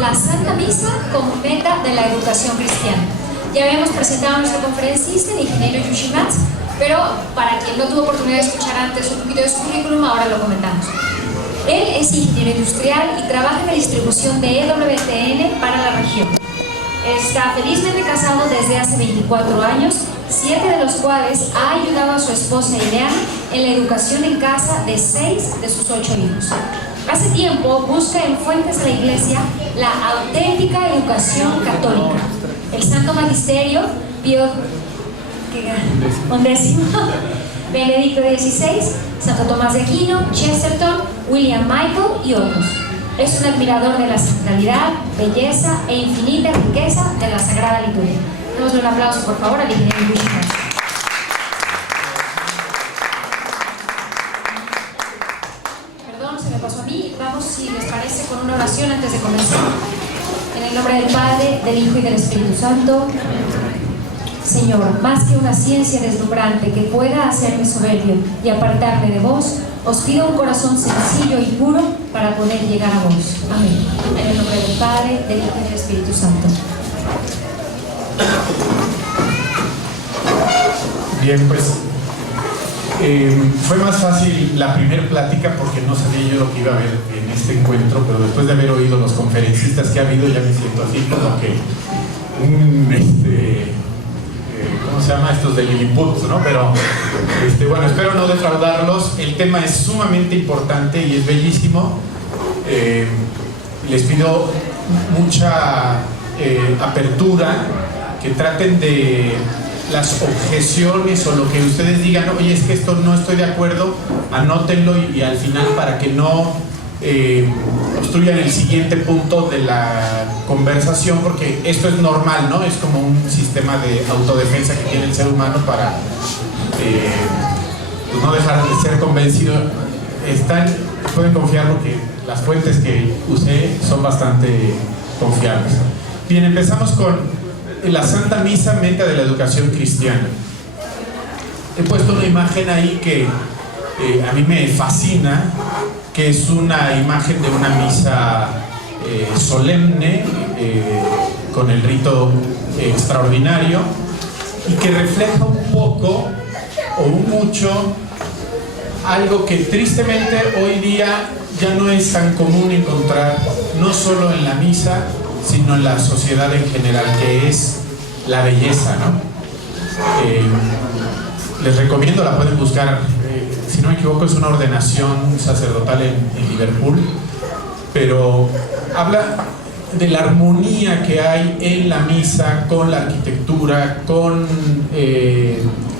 la Santa Misa como meta de la educación cristiana. Ya habíamos presentado a nuestro conferencista, el ingeniero Yushi Matz, pero para quien no tuvo oportunidad de escuchar antes un poquito de su currículum, ahora lo comentamos. Él es ingeniero industrial y trabaja en la distribución de EWTN para la región. Está felizmente casado desde hace 24 años, 7 de los cuales ha ayudado a su esposa Ileana en la educación en casa de 6 de sus 8 hijos. Hace tiempo busca en fuentes de la Iglesia la auténtica educación católica. El Santo Magisterio, Pío XI, Benedicto XVI, Santo Tomás de Aquino, Chesterton, William Michael y otros. Es un admirador de la sacralidad, belleza e infinita riqueza de la Sagrada Liturgia. Démosle un aplauso, por favor, al ingeniero Yushi Matz. Perdón, se me pasó a mí. Vamos, si les parece, con una oración antes de comenzar. En el nombre del Padre, del Hijo y del Espíritu Santo. Señor, más que una ciencia deslumbrante que pueda hacerme soberbio y apartarme de vos, os pido un corazón sencillo y puro para poder llegar a vos. Amén. En el nombre del Padre, del Hijo y del Espíritu Santo. Bien, pues fue más fácil la primera plática porque no sabía yo lo que iba a ver en este encuentro, pero después de haber oído los conferencistas que ha habido ya me siento así como que ¿cómo se llama? Estos de Lilliput, ¿no? Pero bueno, espero no defraudarlos. El tema es sumamente importante y es bellísimo. Les pido mucha apertura, que traten de las objeciones o lo que ustedes digan, oye, es que esto no estoy de acuerdo, anótenlo y al final para que no obstruyan el siguiente punto de la conversación, porque esto es normal, ¿no? Es como un sistema de autodefensa que tiene el ser humano para pues no dejar de ser convencido. Pueden confiar porque las fuentes que usé son bastante confiables. Bien, empezamos con la Santa Misa, meta de la educación cristiana. He puesto una imagen ahí que a mí me fascina, que es una imagen de una misa solemne, con el rito extraordinario, y que refleja un poco o un mucho algo que tristemente hoy día ya no es tan común encontrar, no solo en la misa, sino en la sociedad en general, que es la belleza, ¿no? Les recomiendo, la pueden buscar, si no me equivoco es una ordenación sacerdotal en Liverpool, pero habla de la armonía que hay en la misa con la arquitectura, con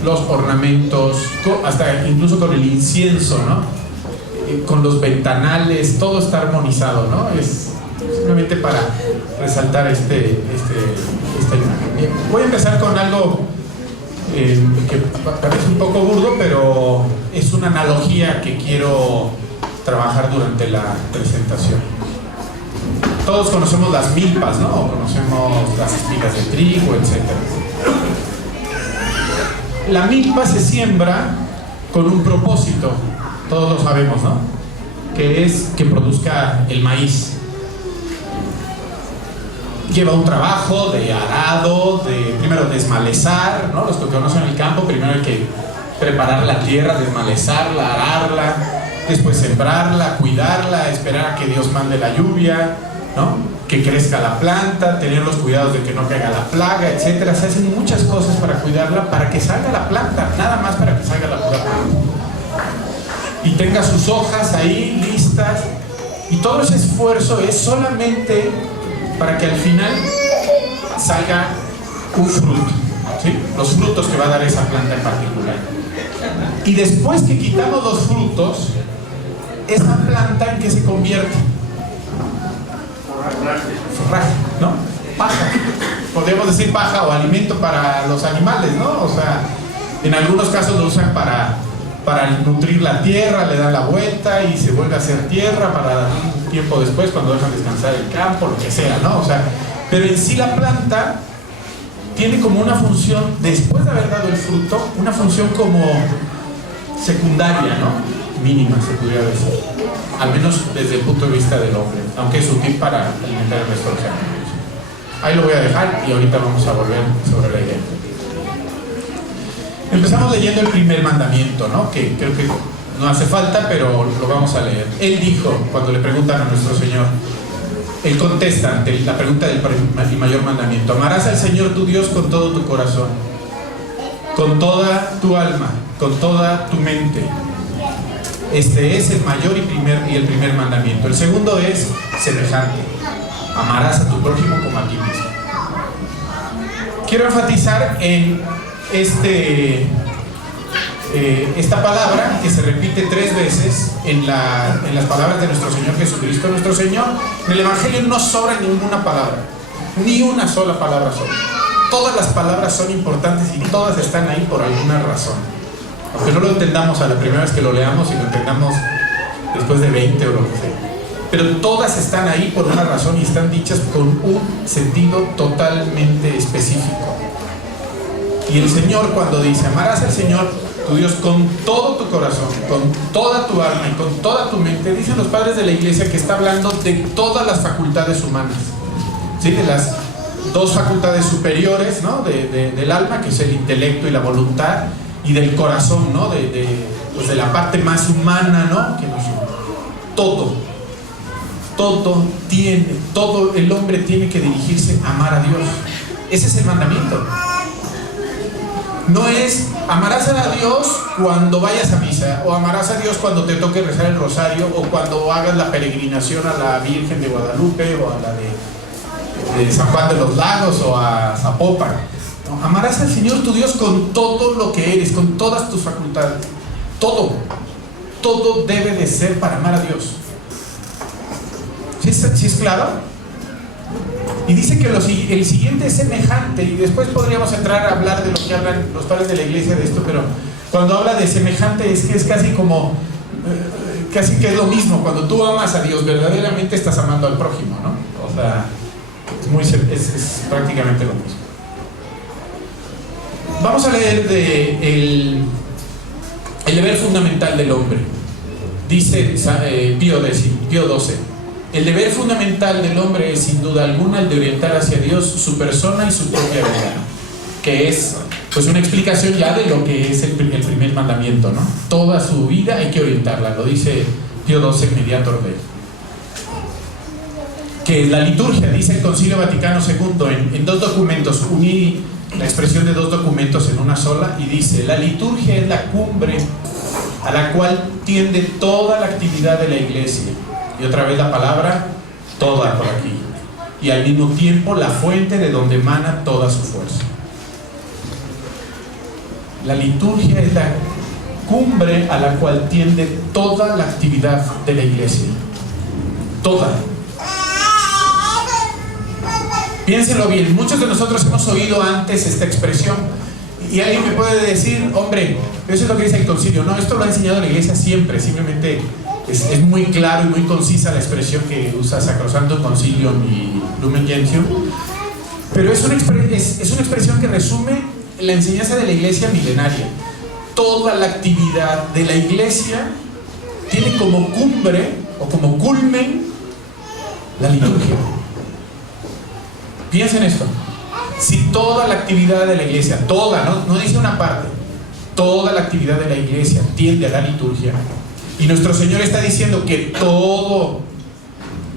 los ornamentos, hasta incluso con el incienso, ¿no? Con los ventanales, todo está armonizado, ¿no? Es simplemente para resaltar esta imagen. Bien, voy a empezar con algo que parece un poco burdo, pero es una analogía que quiero trabajar durante la presentación. Todos conocemos las milpas, ¿no? O conocemos las espigas de trigo, etc. La milpa se siembra con un propósito, todos lo sabemos, ¿no? Que es que produzca el maíz. Lleva un trabajo de arado, primero desmalezar, ¿no? Los que conocen el campo, primero hay que preparar la tierra, desmalezarla, ararla, después sembrarla, cuidarla, esperar a que Dios mande la lluvia, ¿no? Que crezca la planta, tener los cuidados de que no caiga la plaga, etcétera. Se hacen muchas cosas para cuidarla, para que salga la planta, nada más para que salga la pura planta. Y tenga sus hojas ahí listas, y todo ese esfuerzo es solamente para que al final salga un fruto, ¿sí? Los frutos que va a dar esa planta en particular. Y después que quitamos los frutos, esa planta ¿en qué se convierte? Forraje, ¿no? Paja. Podríamos decir paja o alimento para los animales, ¿no? O sea, en algunos casos lo usan para nutrir la tierra, le dan la vuelta y se vuelve a hacer tierra para un tiempo después, cuando dejan descansar el campo, lo que sea, ¿no? O sea, pero en sí la planta tiene como una función, después de haber dado el fruto, una función como secundaria, ¿no? mínima, se podría decir, al menos desde el punto de vista del hombre, aunque es útil para alimentar el resto de los animales. Ahí lo voy a dejar y ahorita vamos a volver sobre la idea. Empezamos leyendo el primer mandamiento, ¿no? Que creo que no hace falta, pero lo vamos a leer. Él dijo, cuando le preguntan a nuestro Señor, él contesta ante la pregunta del mayor mandamiento: amarás al Señor tu Dios con todo tu corazón, con toda tu alma, con toda tu mente. Este es el mayor y el primer mandamiento. El segundo es semejante: amarás a tu prójimo como a ti mismo. Quiero enfatizar en esta palabra que se repite 3 veces en las palabras de nuestro Señor Jesucristo. Nuestro Señor, en el Evangelio no sobra ninguna palabra, ni una sola palabra sobra. Todas las palabras son importantes y todas están ahí por alguna razón. Aunque no lo entendamos a la primera vez que lo leamos y lo entendamos después de 20 o lo que sea. Pero todas están ahí por una razón y están dichas con un sentido totalmente específico. Y el Señor, cuando dice amarás al Señor tu Dios con todo tu corazón, con toda tu alma y con toda tu mente, dicen los padres de la iglesia que está hablando de todas las facultades humanas, ¿sí? De las 2 facultades superiores, ¿no? Del alma, que es el intelecto y la voluntad, y del corazón, ¿no? Pues de la parte más humana, ¿no? Que todo el hombre tiene que dirigirse a amar a Dios. Ese es el mandamiento. No es amarás a Dios cuando vayas a misa, o amarás a Dios cuando te toque rezar el rosario, o cuando hagas la peregrinación a la Virgen de Guadalupe, o a la de San Juan de los Lagos, o a Zapopan. No, amarás al Señor tu Dios con todo lo que eres, con todas tus facultades. Todo debe de ser para amar a Dios. ¿Sí es claro? Y dice que el siguiente es semejante, y después podríamos entrar a hablar de lo que hablan los padres de la iglesia de esto, pero cuando habla de semejante es que es casi como, casi que es lo mismo. Cuando tú amas a Dios, verdaderamente estás amando al prójimo, ¿no? O sea, es prácticamente lo mismo. Vamos a leer el deber fundamental del hombre. Dice Pío XII: el deber fundamental del hombre es sin duda alguna el de orientar hacia Dios su persona y su propia vida, que es pues una explicación ya de lo que es el primer mandamiento, ¿no? Toda su vida hay que orientarla, lo dice Pío XII Mediator Dei. Que la liturgia, dice el Concilio Vaticano II en 2 documentos, uní la expresión de 2 documentos en una sola, y dice: la liturgia es la cumbre a la cual tiende toda la actividad de la iglesia. Y otra vez la palabra toda por aquí, y al mismo tiempo la fuente de donde emana toda su fuerza. La liturgia es la cumbre a la cual tiende toda la actividad de la iglesia. Toda. Piénsenlo bien, muchos de nosotros hemos oído antes esta expresión, y alguien me puede decir: hombre, eso es lo que dice el concilio. No, esto lo ha enseñado la iglesia siempre, simplemente es muy claro y muy concisa la expresión que usa Sacrosantum Concilium y Lumen Gentium, pero es una expresión que resume la enseñanza de la iglesia milenaria. Toda la actividad de la iglesia tiene como cumbre o como culmen la liturgia. Piensen esto: si toda la actividad de la iglesia, toda, no dice una parte, toda la actividad de la iglesia tiende a la liturgia, y nuestro Señor está diciendo que todo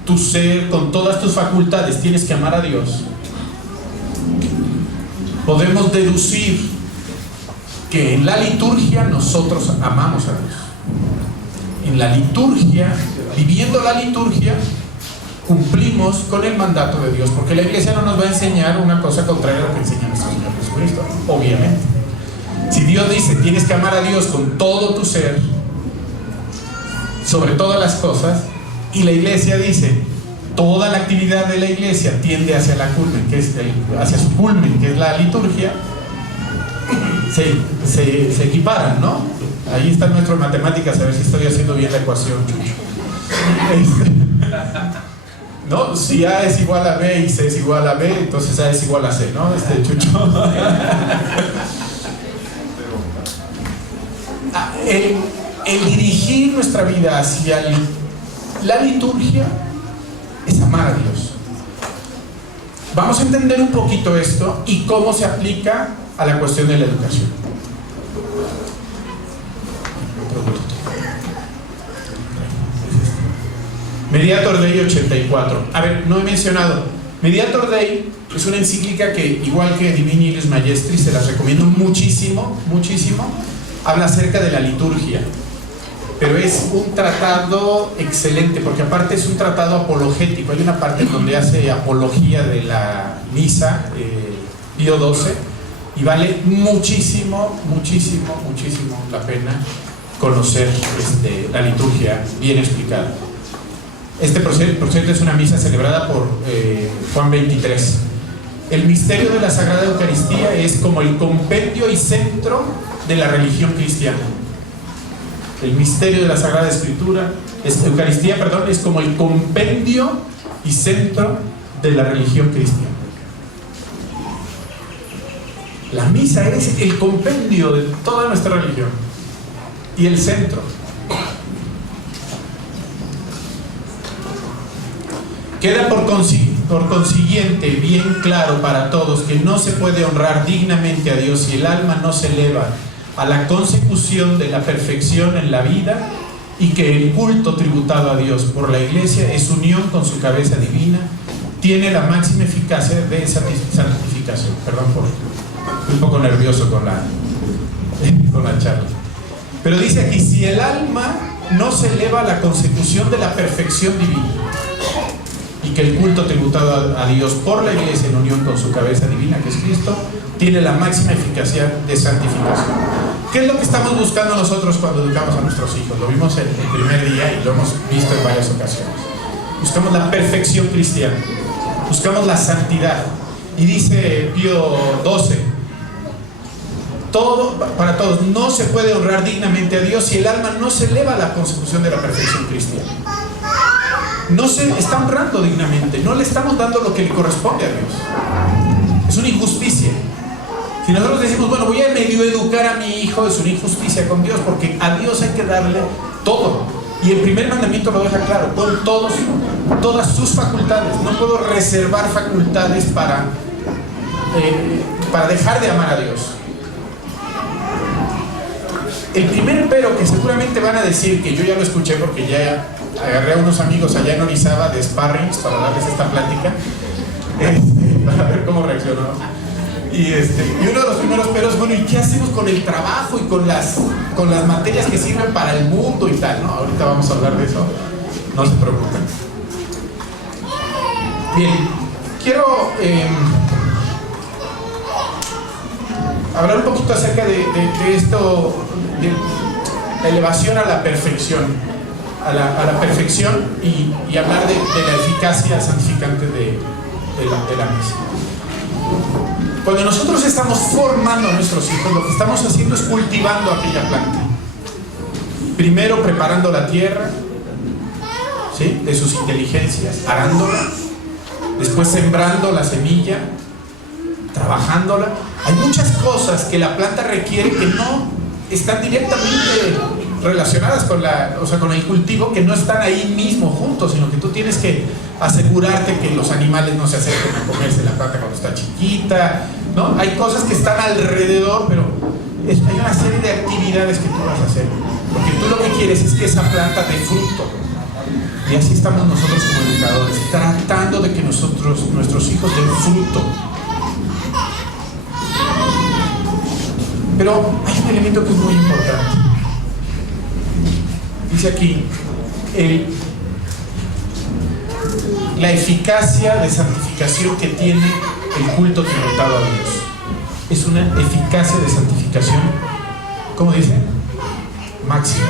tu ser, con todas tus facultades, tienes que amar a Dios, podemos deducir que en la liturgia nosotros amamos a Dios. En la liturgia, viviendo la liturgia, cumplimos con el mandato de Dios, porque la iglesia no nos va a enseñar una cosa contraria a lo que enseña nuestro Señor Jesucristo, obviamente. Si Dios dice tienes que amar a Dios con todo tu ser, sobre todas las cosas, y la iglesia dice toda la actividad de la iglesia tiende hacia la culmen, hacia su culmen, que es la liturgia, se equiparan, ¿no? Ahí están nuestras matemáticas, a ver si estoy haciendo bien la ecuación, Chucho. ¿No? Si A es igual a B y C es igual a B, entonces A es igual a C, ¿no? Chucho. el dirigir nuestra vida hacia la liturgia es amar a Dios. Vamos a entender un poquito esto y cómo se aplica a la cuestión de la educación. Mediator Dei 84. A ver, no he mencionado. Mediator Dei es una encíclica que, igual que Divini Iuris Maestris, se las recomiendo muchísimo, muchísimo. Habla acerca de la liturgia. Pero es un tratado excelente, porque aparte es un tratado apologético. Hay una parte donde hace apología de la misa, Pío XII, y vale muchísimo, muchísimo, muchísimo la pena conocer la liturgia bien explicada. Este procedimiento es una misa celebrada por Juan XXIII. El misterio de la Sagrada Eucaristía es como el compendio y centro de la religión cristiana. El misterio de la Sagrada Eucaristía, es como el compendio y centro de la religión cristiana. La misa es el compendio de toda nuestra religión y el centro. Queda por consiguiente bien claro para todos que no se puede honrar dignamente a Dios si el alma no se eleva a la consecución de la perfección en la vida, y que el culto tributado a Dios por la Iglesia es unión con su cabeza divina, tiene la máxima eficacia de santificación. Perdón por un poco nervioso con la charla. Pero dice aquí, si el alma no se eleva a la consecución de la perfección divina, y que el culto tributado a Dios por la Iglesia en unión con su cabeza divina, que es Cristo, tiene la máxima eficacia de santificación. ¿Qué es lo que estamos buscando nosotros cuando educamos a nuestros hijos? Lo vimos el primer día y lo hemos visto en varias ocasiones. Buscamos la perfección cristiana, buscamos la santidad. Y dice Pío XII, para todos, no se puede honrar dignamente a Dios si el alma no se eleva a la consecución de la perfección cristiana. No se está honrando dignamente, no le estamos dando lo que le corresponde a Dios. Es una injusticia. Si nosotros decimos, bueno, voy a medio educar a mi hijo, es una injusticia con Dios, porque a Dios hay que darle todo. Y el primer mandamiento lo deja claro, con todas sus facultades. No puedo reservar facultades para dejar de amar a Dios. El primer pero que seguramente van a decir, que yo ya lo escuché porque ya agarré a unos amigos allá en Orizaba de sparrings para darles esta plática, para ver cómo reaccionó. Y uno de los primeros peros, bueno, ¿y qué hacemos con el trabajo y con las materias que sirven para el mundo y tal? ¿No? Ahorita vamos a hablar de eso, no se preocupen. Bien, quiero hablar un poquito acerca de esto, de la elevación a la perfección, a la perfección y hablar de la eficacia santificante de la misa. Cuando nosotros estamos formando a nuestros hijos, lo que estamos haciendo es cultivando aquella planta. Primero preparando la tierra, ¿sí?, de sus inteligencias, arándola, después sembrando la semilla, trabajándola. Hay muchas cosas que la planta requiere que no están directamente relacionadas con el cultivo, que no están ahí mismo juntos, sino que tú tienes que asegurarte que los animales no se acerquen a comerse la planta cuando está chiquita, ¿no? Hay cosas que están alrededor, pero hay una serie de actividades que tú vas a hacer, porque tú lo que quieres es que esa planta dé fruto. Y así estamos nosotros como educadores, tratando de que nuestros hijos den fruto. Pero hay un elemento que es muy importante. Dice aquí, la eficacia de santificación que tiene el culto tributado a Dios. Es una eficacia de santificación, ¿cómo dice? Máxima.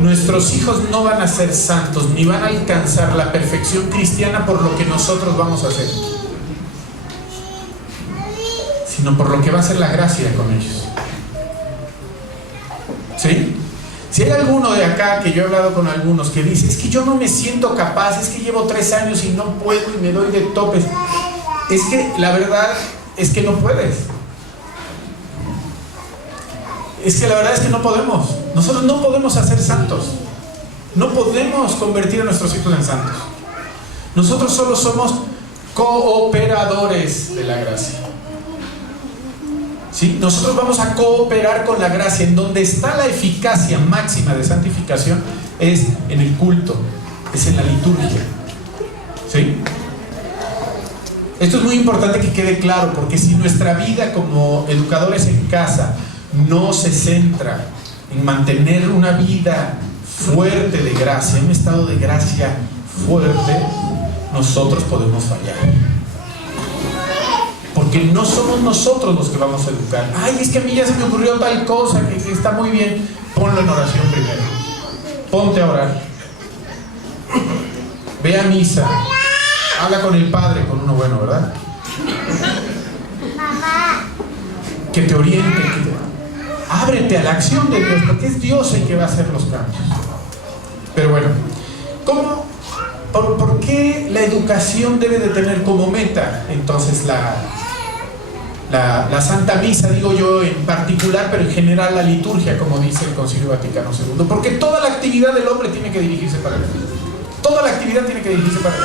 Nuestros hijos no van a ser santos ni van a alcanzar la perfección cristiana por lo que nosotros vamos a hacer, sino por lo que va a ser la gracia con ellos. ¿Sí? Si hay alguno de acá, que yo he hablado con algunos, que dice, es que yo no me siento capaz, es que llevo 3 años y no puedo y me doy de topes, es que la verdad es que no puedes. es que la verdad es que no podemos. Nosotros no podemos hacer santos. No podemos convertir a nuestros hijos en santos. Nosotros solo somos cooperadores de la gracia. ¿Sí? Nosotros vamos a cooperar con la gracia. En donde está la eficacia máxima de santificación es en el culto, es en la liturgia. ¿Sí? Esto es muy importante que quede claro, porque si nuestra vida como educadores en casa no se centra en mantener una vida fuerte de gracia, un estado de gracia fuerte, nosotros podemos fallar. Porque no somos nosotros los que vamos a educar. Ay, es que a mí ya se me ocurrió tal cosa que está muy bien. Ponlo en oración primero. Ponte a orar. Ve a misa. Habla con el Padre, con uno bueno, ¿verdad? Que te oriente, ábrete a la acción de Dios, porque es Dios el que va a hacer los cambios. Pero bueno, ¿por qué la educación debe de tener como meta entonces la Santa Misa, digo yo en particular, pero en general la liturgia, como dice el Concilio Vaticano II? Porque toda la actividad del hombre tiene que dirigirse para él. Toda la actividad tiene que dirigirse para él.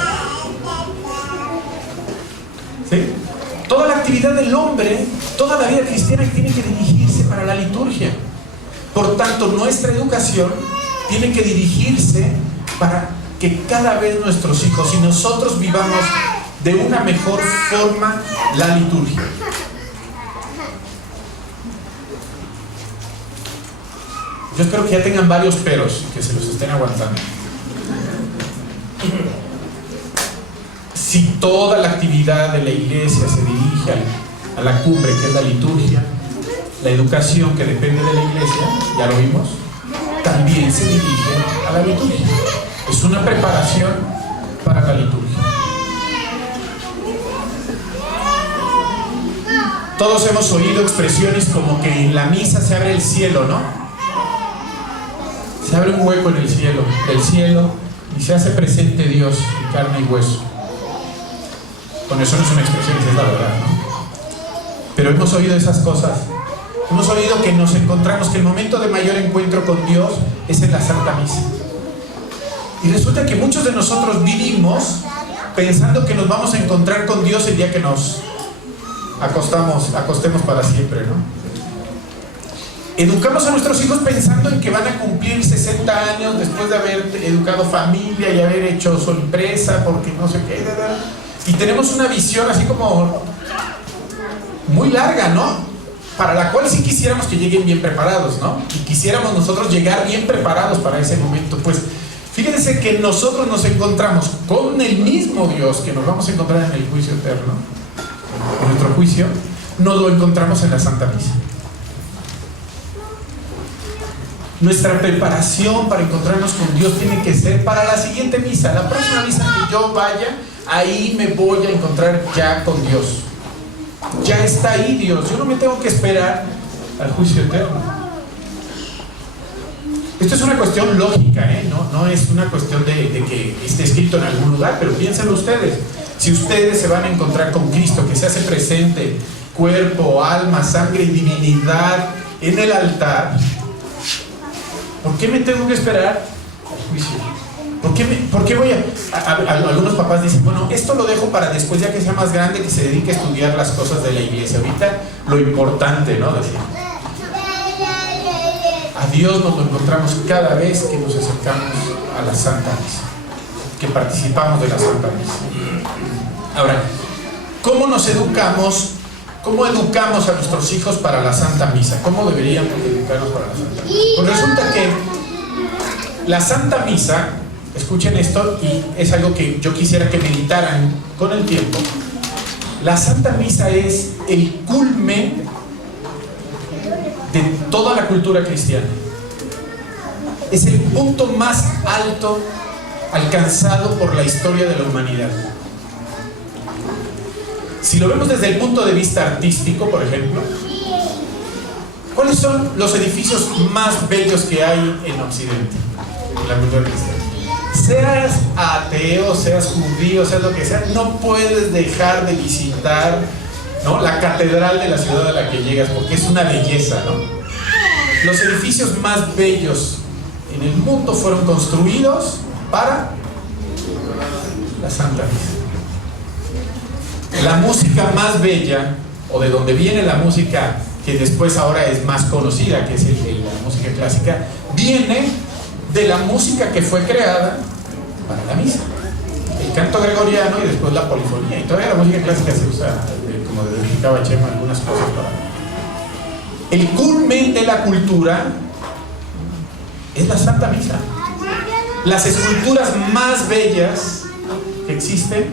¿Sí? Toda la actividad del hombre, toda la vida cristiana tiene que dirigirse para la liturgia. Por tanto, nuestra educación tiene que dirigirse para que cada vez nuestros hijos y nosotros vivamos de una mejor forma la liturgia. Yo espero que ya tengan varios peros y que se los estén aguantando. Si toda la actividad de la iglesia se dirige a la cumbre, que es la liturgia, la educación que depende de la iglesia, ya lo vimos, también se dirige a la liturgia. Es una preparación para la liturgia. Todos hemos oído expresiones como que en la misa se abre el cielo, ¿no? Se abre un hueco en el cielo, del cielo, y se hace presente Dios en carne y hueso. Bueno, eso no es una expresión, es la verdad, ¿no? Pero hemos oído esas cosas. Hemos oído que nos encontramos, que el momento de mayor encuentro con Dios es en la Santa Misa. Y resulta que muchos de nosotros vivimos pensando que nos vamos a encontrar con Dios el día que nos acostemos para siempre, ¿no? Educamos a nuestros hijos pensando en que van a cumplir 60 años después de haber educado familia y haber hecho su empresa, porque no sé qué, ¿verdad? Y tenemos una visión así como muy larga, ¿no? Para la cual sí quisiéramos que lleguen bien preparados, ¿no? Y quisiéramos nosotros llegar bien preparados para ese momento. Pues fíjense que nosotros nos encontramos con el mismo Dios que nos vamos a encontrar en el juicio eterno. En nuestro juicio nos lo encontramos en la Santa Misa. Nuestra preparación para encontrarnos con Dios tiene que ser para la siguiente misa. La próxima misa que yo vaya, ahí me voy a encontrar ya con Dios. Ya está ahí Dios. Yo no me tengo que esperar al juicio eterno. Esto es una cuestión lógica, ¿eh? No es una cuestión de que esté escrito en algún lugar, pero piénsenlo ustedes. Si ustedes se van a encontrar con Cristo, que se hace presente, cuerpo, alma, sangre y divinidad en el altar, ¿por qué me tengo que esperar al juicio? ¿Por qué voy a algunos papás dicen, bueno, esto lo dejo para después, ya que sea más grande, que se dedique a estudiar las cosas de la iglesia? Ahorita lo importante, ¿no? Decir, a Dios nos lo encontramos cada vez que nos acercamos a la Santa Misa, que participamos de la Santa Misa. Ahora, ¿cómo nos educamos? ¿Cómo educamos a nuestros hijos para la Santa Misa? ¿Cómo deberíamos educarnos para la Santa Misa? Pues resulta que la Santa Misa, escuchen esto, y es algo que yo quisiera que meditaran con el tiempo. La Santa Misa es el culmen de toda la cultura cristiana. Es el punto más alto alcanzado por la historia de la humanidad. Si lo vemos desde el punto de vista artístico, por ejemplo, ¿cuáles son los edificios más bellos que hay en Occidente, en la cultura cristiana? Seas ateo, seas judío, seas lo que sea, no puedes dejar de visitar, ¿no?, la catedral de la ciudad a la que llegas, porque es una belleza, ¿no? Los edificios más bellos en el mundo fueron construidos para la Santa Misa. La música más bella, o de donde viene la música que después ahora es más conocida, que es la música clásica, viene de la música que fue creada para la misa. El canto gregoriano y después la polifonía. Y todavía la música clásica se usa, como dedicaba Chema, algunas cosas para... El culmen de la cultura es la Santa Misa. Las esculturas más bellas que existen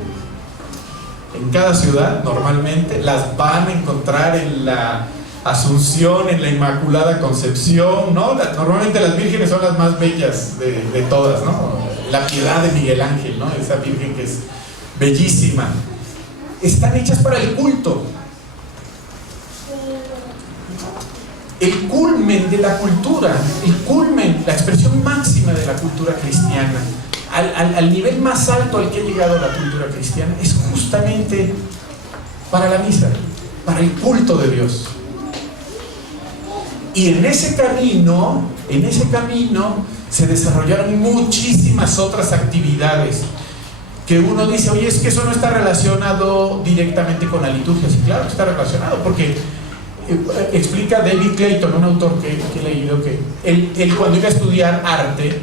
en cada ciudad normalmente las van a encontrar en la Asunción, en la Inmaculada Concepción, ¿no? Normalmente las vírgenes son las más bellas de todas, ¿no? La Piedad de Miguel Ángel, ¿no? Esa virgen que es bellísima. Están hechas para el culto. El culmen de la cultura, el culmen, la expresión máxima de la cultura cristiana, al nivel más alto al que ha llegado la cultura cristiana, es justamente para la misa, para el culto de Dios. Y en ese camino se desarrollaron muchísimas otras actividades que uno dice, oye, es que eso no está relacionado directamente con la liturgia. Sí, claro, está relacionado, porque explica David Clayton, un autor que he leído, que él cuando iba a estudiar arte,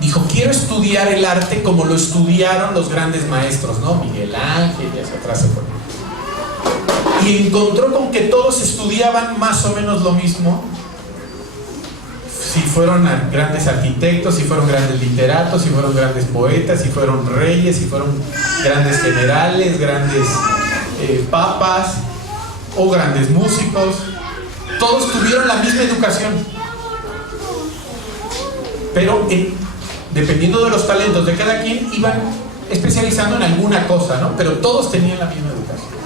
dijo, quiero estudiar el arte como lo estudiaron los grandes maestros, ¿no? Miguel Ángel y hacia atrás se fue. Y encontró con que todos estudiaban más o menos lo mismo. Si fueron grandes arquitectos, si fueron grandes literatos, si fueron grandes poetas, si fueron reyes, si fueron grandes generales, grandes papas o grandes músicos, todos tuvieron la misma educación. Pero dependiendo de los talentos de cada quien, iban especializando en alguna cosa, ¿no? Pero todos tenían la misma educación.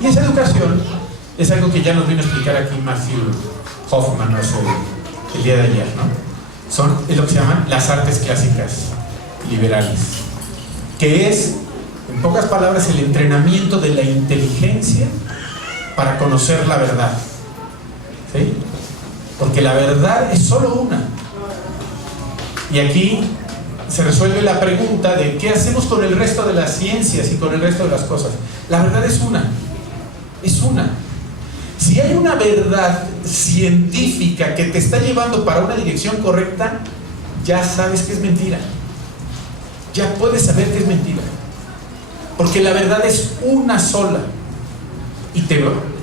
Y esa educación es algo que ya nos vino a explicar aquí Matthew Hoffman, ¿no? El día de ayer, ¿no? Es lo que se llaman las artes clásicas liberales, que es, en pocas palabras, el entrenamiento de la inteligencia para conocer la verdad, ¿sí? Porque la verdad es solo una. Y aquí se resuelve la pregunta de qué hacemos con el resto de las ciencias y con el resto de las cosas. La verdad es una. Es una. Si hay una verdad científica que te está llevando para una dirección correcta, ya sabes que es mentira. Ya puedes saber que es mentira. Porque la verdad es una sola. Y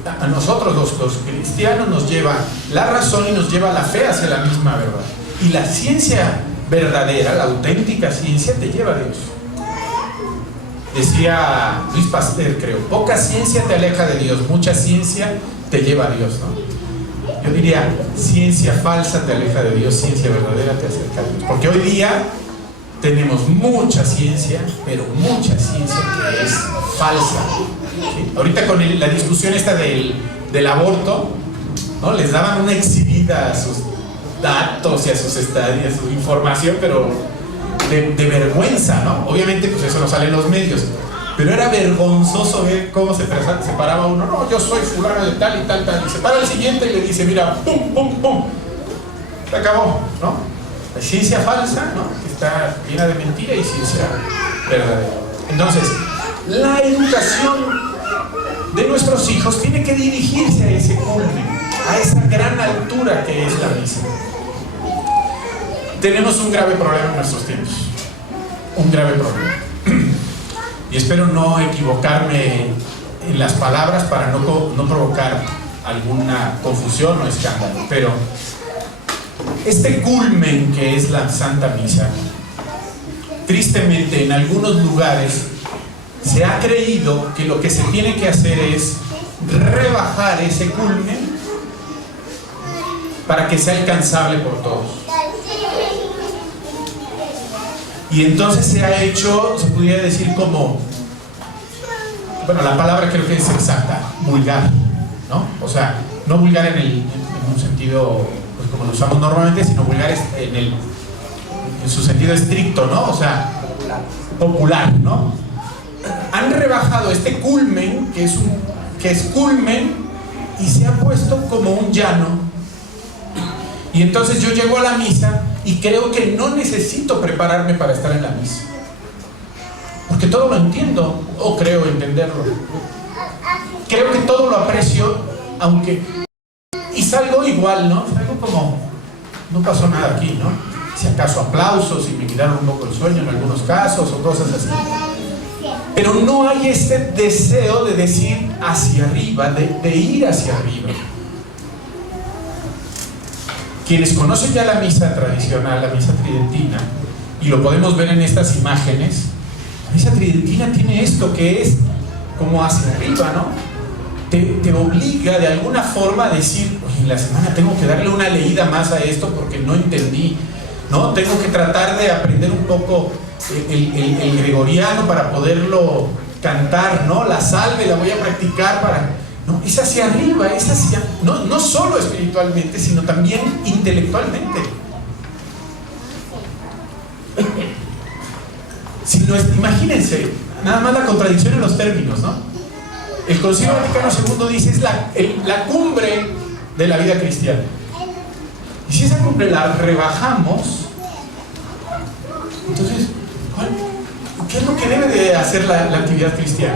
a nosotros los cristianos nos lleva la razón y nos lleva la fe hacia la misma verdad. Y la ciencia verdadera, la auténtica ciencia, te lleva a Dios. Decía Luis Pasteur, creo, poca ciencia te aleja de Dios, mucha ciencia te lleva a Dios, ¿no? Yo diría, ciencia falsa te aleja de Dios, ciencia verdadera te acerca a Dios. Porque hoy día tenemos mucha ciencia, pero mucha ciencia que es falsa, ¿sí? Ahorita con la discusión esta del aborto, ¿no? Les daban una exhibida a sus datos y a sus estadías, a su información, pero de vergüenza, ¿no? Obviamente pues eso no sale en los medios, pero era vergonzoso ver cómo se paraba uno, no, yo soy fulano de tal y tal, y se para el siguiente y le dice, mira, pum, pum, pum, se acabó, ¿no? La ciencia falsa, ¿no? Que está llena de mentira, y ciencia verdadera. Entonces, la educación de nuestros hijos tiene que dirigirse a ese culmen, a esa gran altura que es la misa. Tenemos un grave problema en nuestros tiempos, un grave problema, y espero no equivocarme en las palabras para no provocar alguna confusión o escándalo, pero este culmen que es la Santa Misa, tristemente en algunos lugares se ha creído que lo que se tiene que hacer es rebajar ese culmen para que sea alcanzable por todos. Y entonces se ha hecho, se pudiera decir como, bueno, la palabra creo que es exacta, vulgar, ¿no? O sea, no vulgar en un sentido, pues como lo usamos normalmente, sino vulgar en su sentido estricto, ¿no? O sea, popular, ¿no? Han rebajado este culmen, que es culmen, y se ha puesto como un llano Y entonces yo llego a la misa y creo que no necesito prepararme para estar en la misa, porque todo lo entiendo, o creo entenderlo. Creo que todo lo aprecio, aunque... Y salgo igual, ¿no? Salgo como... no pasó nada aquí, ¿no? Si acaso aplausos y me quitaron un poco el sueño en algunos casos o cosas así. Pero no hay este deseo de decir hacia arriba, de ir hacia arriba. Quienes conocen ya la misa tradicional, la misa tridentina, y lo podemos ver en estas imágenes, la misa tridentina tiene esto que es como hacia arriba, ¿no? Te obliga de alguna forma a decir, oye, en la semana tengo que darle una leída más a esto porque no entendí, ¿no? Tengo que tratar de aprender un poco el gregoriano para poderlo cantar, ¿no? La salve la voy a practicar para... ¿no? Es hacia arriba, es hacia... no solo espiritualmente, sino también intelectualmente. Imagínense, nada más la contradicción en los términos, ¿no? El Concilio Vaticano II dice es la cumbre de la vida cristiana. Y si esa cumbre la rebajamos, entonces, ¿qué es lo que debe de hacer la actividad cristiana?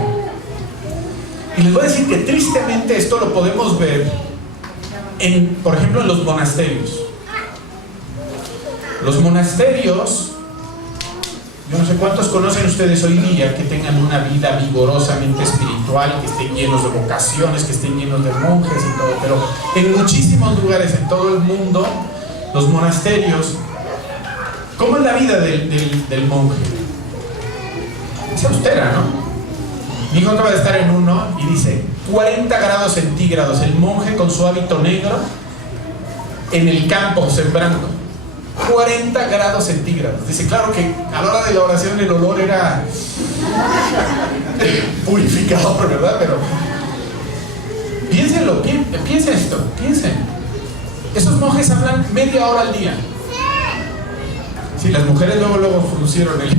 Y les voy a decir que tristemente esto lo podemos ver, por ejemplo, en los monasterios. Los monasterios, yo no sé cuántos conocen ustedes hoy día que tengan una vida vigorosamente espiritual, que estén llenos de vocaciones, que estén llenos de monjes y todo, pero en muchísimos lugares en todo el mundo, los monasterios, ¿cómo es la vida del monje? Es austera, ¿no? Mi hijo acaba de estar en uno y dice 40 grados centígrados, el monje con su hábito negro en el campo sembrando. 40 grados centígrados. Dice, claro que a la hora de la oración el olor era purificador, ¿verdad? Pero piénsenlo, piensen esto, piensen. Esos monjes hablan media hora al día. Sí, las mujeres luego fruncieron el...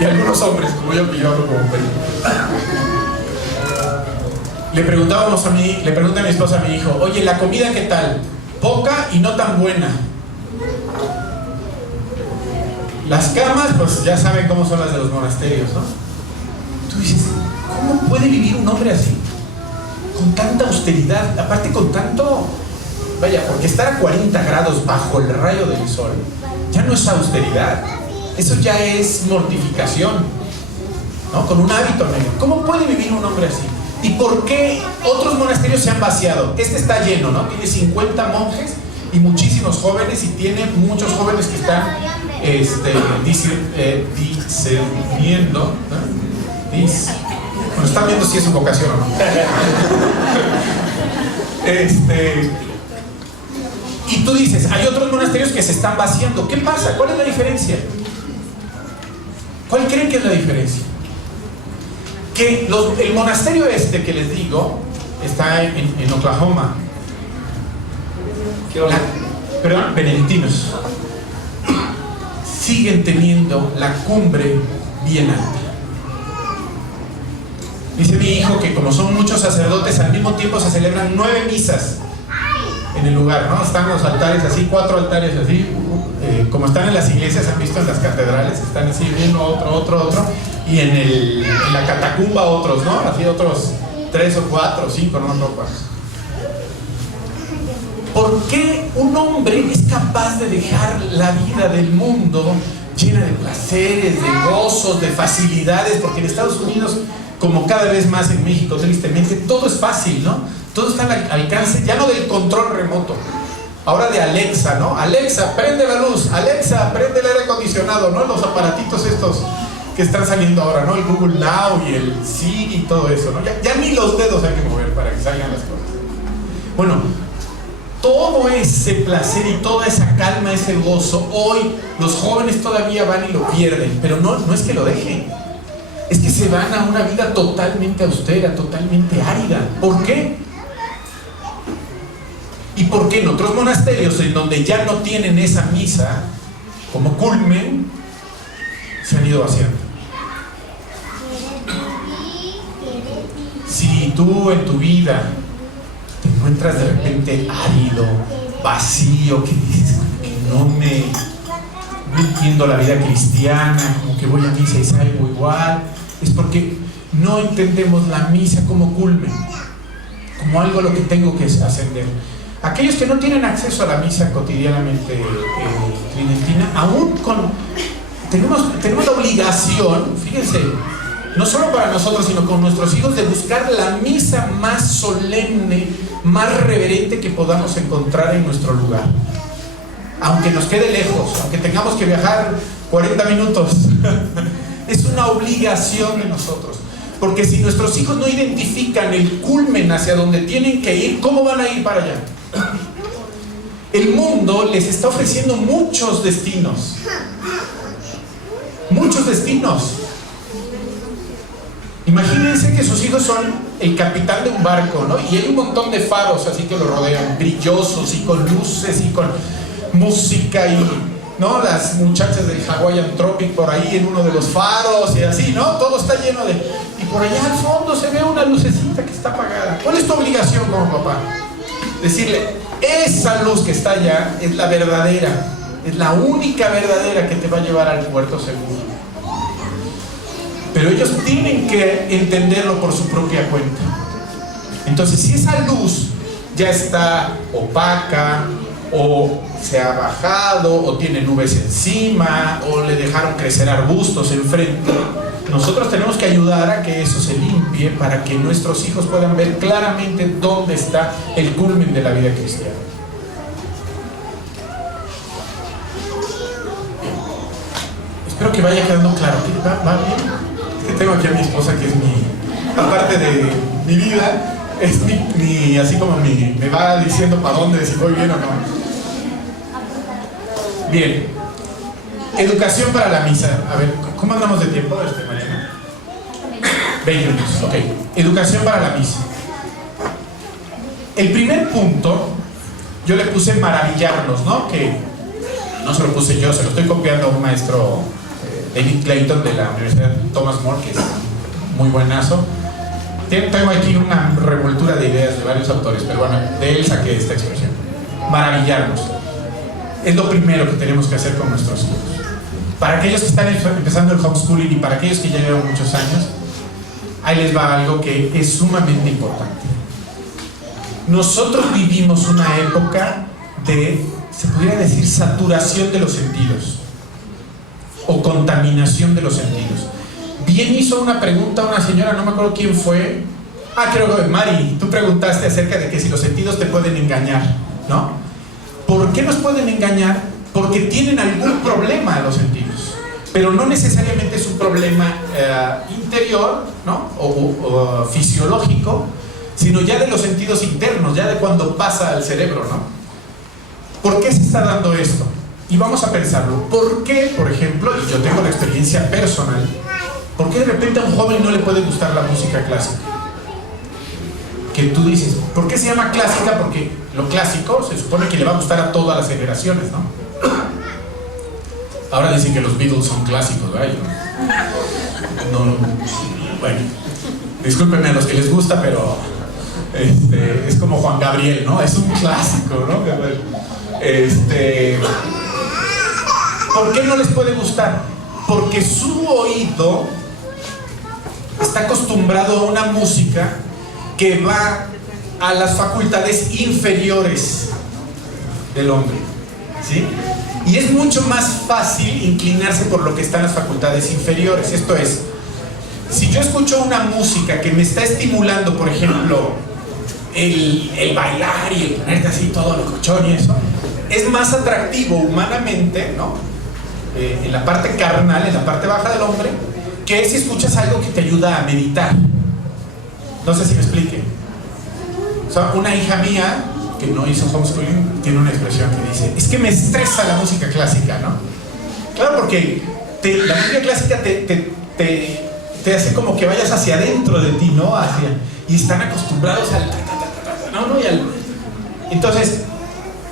y algunos hombres, como yo, que yo hablo como película. Le pregunta a mi esposa, a mi hijo, oye, ¿la comida qué tal? Poca y no tan buena. Las camas, pues ya saben cómo son las de los monasterios, ¿no? Tú dices, ¿cómo puede vivir un hombre así? Con tanta austeridad, aparte con tanto... Vaya, porque estar a 40 grados bajo el rayo del sol ya no es austeridad. Eso ya es mortificación, ¿no? Con un hábito negro. ¿Cómo puede vivir un hombre así? ¿Y por qué otros monasterios se han vaciado? Este está lleno, ¿no? Tiene 50 monjes y muchísimos jóvenes, y tiene muchos jóvenes que están discerniendo, ¿no? Bueno, están viendo si es su vocación o no. Y tú dices, hay otros monasterios que se están vaciando. ¿Qué pasa? ¿Cuál es la diferencia? ¿Cuál creen que es la diferencia? Que el monasterio que les digo está en Oklahoma. Perdón, benedictinos. Siguen teniendo la cumbre bien alta. Dice mi hijo que como son muchos sacerdotes, al mismo tiempo se celebran 9 misas en el lugar, ¿no? Están los altares así, 4 altares así, como están en las iglesias, han visto en las catedrales, están así, uno, otro, y en la catacumba otros, ¿no? Así otros 3 o 4 o 5, no cuántos. ¿Por qué un hombre es capaz de dejar la vida del mundo llena de placeres, de gozos, de facilidades? Porque en Estados Unidos, como cada vez más en México, tristemente, todo es fácil, ¿no? Todo está al alcance, ya no del control remoto, ahora de Alexa, ¿no? Alexa, prende la luz, Alexa, prende el aire acondicionado, ¿no? Los aparatitos estos que están saliendo ahora, ¿no? El Google Now y el Siri y todo eso, ¿no? Ya ni los dedos hay que mover para que salgan las cosas. Bueno, todo ese placer y toda esa calma, ese gozo, hoy los jóvenes todavía van y lo pierden, pero no es que lo dejen, es que se van a una vida totalmente austera, totalmente árida. ¿Por qué? ¿Y por qué en otros monasterios, en donde ya no tienen esa misa como culmen, se han ido vaciando? Si tú en tu vida te encuentras de repente árido, vacío, que dices que no entiendo la vida cristiana, como que voy a misa y salgo igual, es porque no entendemos la misa como culmen, como algo a lo que tengo que ascender. Aquellos que no tienen acceso a la misa cotidianamente tridentina, aún tenemos la obligación, fíjense, no solo para nosotros, sino con nuestros hijos, de buscar la misa más solemne, más reverente que podamos encontrar en nuestro lugar. Aunque nos quede lejos, aunque tengamos que viajar 40 minutos, es una obligación de nosotros. Porque si nuestros hijos no identifican el culmen hacia donde tienen que ir, ¿cómo van a ir para allá? El mundo les está ofreciendo muchos destinos. Muchos destinos. Imagínense que sus hijos son el capitán de un barco, ¿no? Y hay un montón de faros así que lo rodean, brillosos y con luces y con música y, ¿no? Las muchachas del Hawaiian Tropic por ahí en uno de los faros y así, ¿no? Todo está lleno de... Y por allá al fondo se ve una lucecita que está apagada. ¿Cuál es tu obligación como papá? Decirle, esa luz que está allá es la verdadera, es la única verdadera que te va a llevar al puerto seguro. Pero ellos tienen que entenderlo por su propia cuenta. Entonces, si esa luz ya está opaca, o se ha bajado, o tiene nubes encima, o le dejaron crecer arbustos enfrente, nosotros tenemos que ayudar a que eso se limpie para que nuestros hijos puedan ver claramente dónde está el culmen de la vida cristiana. Espero que vaya quedando claro. ¿Va bien? Es que tengo aquí a mi esposa, que es aparte de mi vida, es así como me va diciendo para dónde, si voy bien o no. Bien, educación para la misa. A ver, ¿cómo andamos de tiempo, Mariana? 20 minutos, ok. Educación para la misa. El primer punto, yo le puse maravillarnos, ¿no? Que no se lo puse yo, se lo estoy copiando a un maestro, David Clayton, de la Universidad Thomas More, que es muy buenazo. Tengo aquí una revoltura de ideas de varios autores, pero bueno, de él saqué esta expresión. Maravillarnos. Es lo primero que tenemos que hacer con nuestros hijos. Para aquellos que están empezando el homeschooling y para aquellos que ya llevan muchos años, ahí les va algo que es sumamente importante. Nosotros vivimos una época de, se podría decir, saturación de los sentidos o contaminación de los sentidos. Bien hizo una pregunta una señora, no me acuerdo quién fue. Creo que Mari, tú preguntaste acerca de que si los sentidos te pueden engañar, ¿no? ¿Por qué nos pueden engañar? Porque tienen algún problema los sentidos, pero no necesariamente es un problema interior, ¿no? o fisiológico, sino ya de los sentidos internos, ya de cuando pasa al cerebro, ¿no? ¿Por qué se está dando esto? Y vamos a pensarlo. ¿Por qué, por ejemplo, y yo tengo la experiencia personal, por qué de repente a un joven no le puede gustar la música clásica? Que tú dices, ¿por qué se llama clásica? Porque lo clásico se supone que le va a gustar a todas las generaciones, ¿no? Ahora dicen que los Beatles son clásicos, ¿verdad? No, bueno, discúlpenme a los que les gusta, pero es como Juan Gabriel, ¿no? Es un clásico, ¿no? ¿Por qué no les puede gustar? Porque su oído está acostumbrado a una música que va a las facultades inferiores del hombre, ¿sí? Y es mucho más fácil inclinarse por lo que está en las facultades inferiores. Esto es, si yo escucho una música que me está estimulando, por ejemplo, el bailar y el ponerte así todo locochón y eso, es más atractivo humanamente, ¿no? En la parte carnal, en la parte baja del hombre, que si escuchas algo que te ayuda a meditar. No sé si me explique. O sea, una hija mía que no hizo homeschooling tiene una expresión que dice, es que me estresa la música clásica, ¿no? Claro, porque la música clásica te hace como que vayas hacia adentro de ti, ¿no? Y están acostumbrados al... Entonces,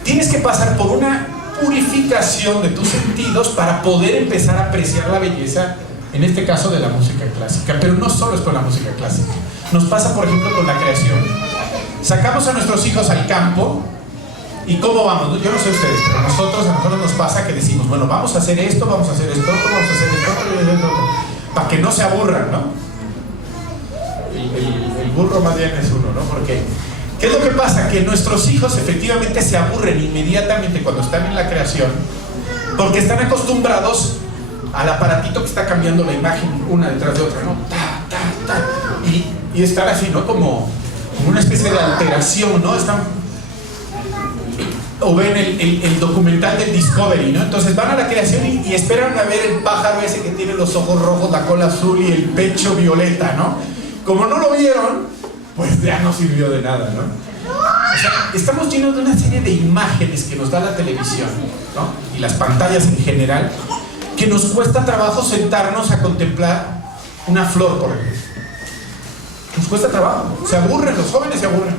tienes que pasar por una purificación de tus sentidos para poder empezar a apreciar la belleza, en este caso de la música clásica. Pero no solo es con la música clásica. Nos pasa, por ejemplo, con la creación. Sacamos a nuestros hijos al campo y ¿cómo vamos? Yo no sé ustedes, pero a nosotros nos pasa que decimos, bueno, vamos a hacer esto, vamos a hacer esto, vamos a hacer esto, para que no se aburran, ¿no? El burro más bien es uno, ¿no? Porque ¿qué es lo que pasa? Que nuestros hijos efectivamente se aburren inmediatamente cuando están en la creación, porque están acostumbrados al aparatito que está cambiando la imagen una detrás de otra, ¿no? Y estar así, ¿no? Como una especie de alteración, ¿no? O ven el documental del Discovery, ¿no? Entonces van a la creación y esperan a ver el pájaro ese que tiene los ojos rojos, la cola azul y el pecho violeta, ¿no? Como no lo vieron, pues ya no sirvió de nada, ¿no? O sea, estamos llenos de una serie de imágenes que nos da la televisión, ¿no? Y las pantallas en general, que nos cuesta trabajo sentarnos a contemplar una flor, por ejemplo. Nos cuesta trabajo, se aburren, los jóvenes se aburren.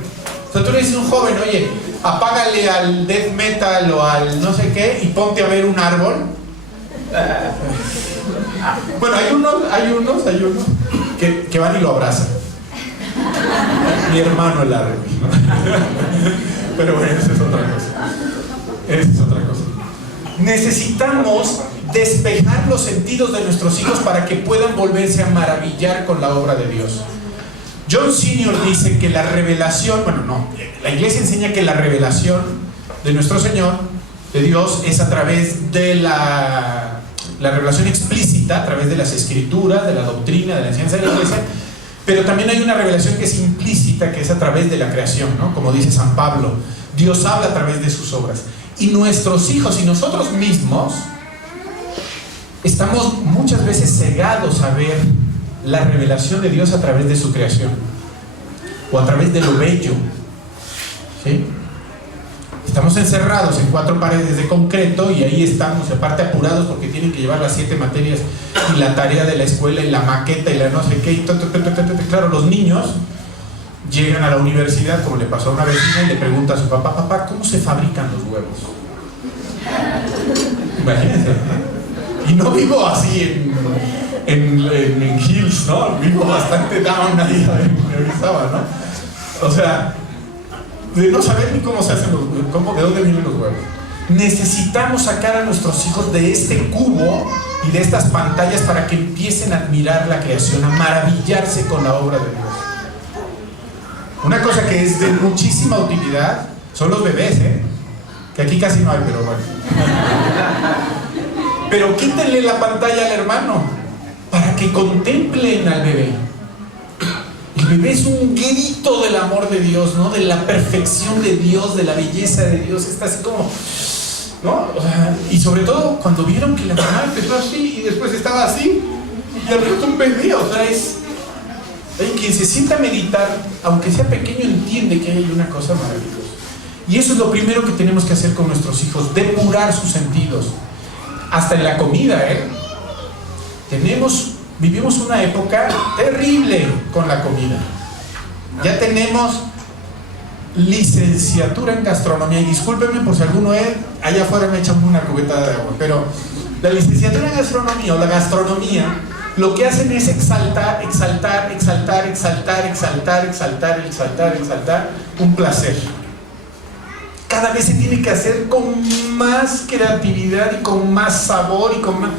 O sea, tú le dices a un joven, oye, apágale al death metal o al no sé qué y ponte a ver un árbol. Bueno, hay unos que van y lo abrazan. Mi hermano el árbol, ¿no? Pero bueno, eso es otra cosa. Eso es otra cosa. Necesitamos despejar los sentidos de nuestros hijos para que puedan volverse a maravillar con la obra de Dios. John Senior dice que la revelación, la iglesia enseña que la revelación de nuestro Señor, de Dios, es a través de la revelación explícita, a través de las escrituras, de la doctrina, de la enseñanza de la iglesia, pero también hay una revelación que es implícita, que es a través de la creación, ¿no? Como dice San Pablo, Dios habla a través de sus obras. Y nuestros hijos y nosotros mismos estamos muchas veces cegados a ver la revelación de Dios a través de su creación o a través de lo bello, ¿sí? Estamos encerrados en 4 paredes de concreto y ahí estamos, aparte apurados porque tienen que llevar las 7 materias y la tarea de la escuela y la maqueta y la no sé qué y claro, los niños llegan a la universidad, como le pasó a una vecina, y le pregunta a su papá, papá, ¿cómo se fabrican los huevos? Imagínense, ¿no? Y no vivo así en Hills, ¿no? Vivo bastante down ahí en Orizaba, ¿no? O sea, de no saber ni cómo se hacen los huevos, de dónde vienen los huevos. Necesitamos sacar a nuestros hijos de este cubo y de estas pantallas para que empiecen a admirar la creación, a maravillarse con la obra de Dios. Una cosa que es de muchísima utilidad son los bebés, que aquí casi no hay, pero bueno. Pero quítenle la pantalla al hermano para que contemplen al bebé. El bebé es un grito del amor de Dios, ¿no? De la perfección de Dios, de la belleza de Dios. Está así como, ¿no? O sea, y sobre todo cuando vieron que la mamá empezó así y después estaba así y al rato un bebé, o sea, quien se sienta a meditar, aunque sea pequeño, entiende que hay una cosa maravillosa. Y eso es lo primero que tenemos que hacer con nuestros hijos, depurar sus sentidos. Hasta en la comida, vivimos una época terrible con la comida. Ya tenemos licenciatura en gastronomía, y discúlpenme por si alguno allá afuera me echan una cubeta de agua, pero la licenciatura en gastronomía o la gastronomía lo que hacen es exaltar un placer. Cada vez se tiene que hacer con más creatividad y con más sabor y con más...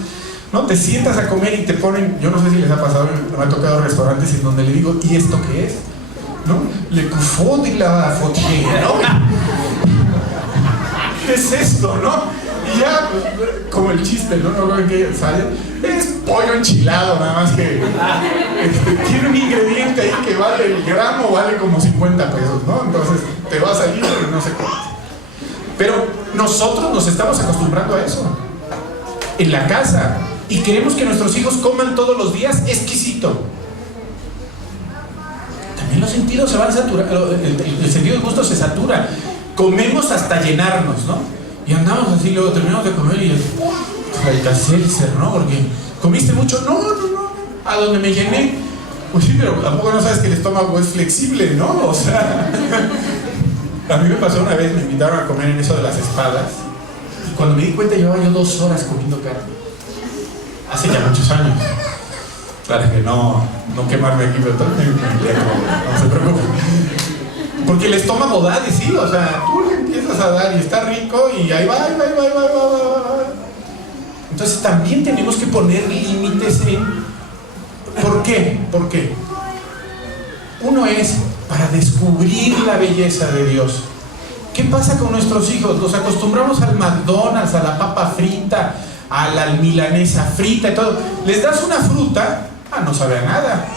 ¿No? Te sientas a comer y te ponen, yo no sé si les ha pasado, me ha tocado restaurantes en donde le digo, ¿y esto qué es? ¿No? Le cufó de la fotilla, ¿no? ¿Qué es esto, no? Y ya, como el chiste, ¿no? No ven que sale, es pollo enchilado, nada más que tiene un ingrediente ahí que vale, el gramo vale como 50 pesos, ¿no? Entonces te va a salir, pero no sé qué. Pero nosotros nos estamos acostumbrando a eso en la casa y queremos que nuestros hijos coman todos los días exquisito. También los sentidos se van saturando, el sentido del gusto se satura. Comemos hasta llenarnos, ¿no? Y andamos así, luego terminamos de comer y hay que hacerse, ¿no? Porque comiste mucho, no, a donde me llené. Pues sí, pero tampoco no sabes que el estómago es flexible, ¿no? O sea, a mí me pasó una vez, me invitaron a comer en eso de las espadas. Y cuando me di cuenta llevaba yo 2 horas comiendo carne. Hace ya muchos años. Para que no quemarme aquí, pero no se preocupe. Porque el estómago da de sí, o sea, tú le empiezas a dar y está rico y ahí va. Entonces también tenemos que poner límites en... ¿Por qué? ¿Por qué? Uno es para descubrir la belleza de Dios. ¿Qué pasa con nuestros hijos? Los acostumbramos al McDonald's, a la papa frita, a la milanesa frita y todo. Les das una fruta, no sabe a nada.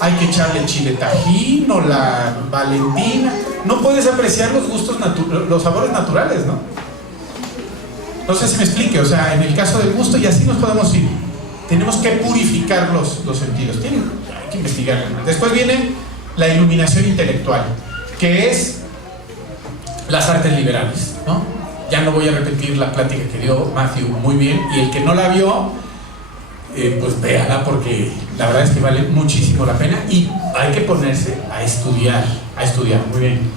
Hay que echarle chile tajín o la valentina. No puedes apreciar los gustos, los sabores naturales, ¿no? No sé si me explique, o sea, en el caso del gusto, y así nos podemos ir. Tenemos que purificar los sentidos. Hay que investigar. Después viene la iluminación intelectual, que es las artes liberales, ¿no? Ya no voy a repetir la plática que dio Matthew muy bien, y el que no la vio, pues véala, porque la verdad es que vale muchísimo la pena y hay que ponerse a estudiar, muy bien.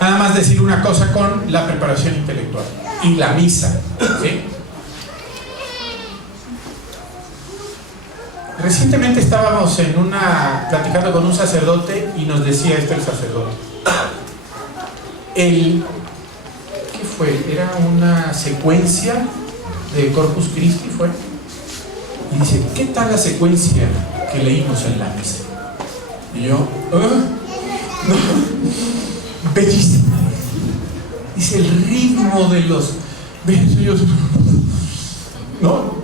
Nada más decir una cosa con la preparación intelectual y la misa, ¿sí? Recientemente estábamos platicando con un sacerdote y nos decía esto el sacerdote. ¿Qué fue? Era una secuencia de Corpus Christi, ¿fue? Y dice, ¿qué tal la secuencia que leímos en la misa? Y yo, no, bellísima. Dice, el ritmo de los versos, ¿no?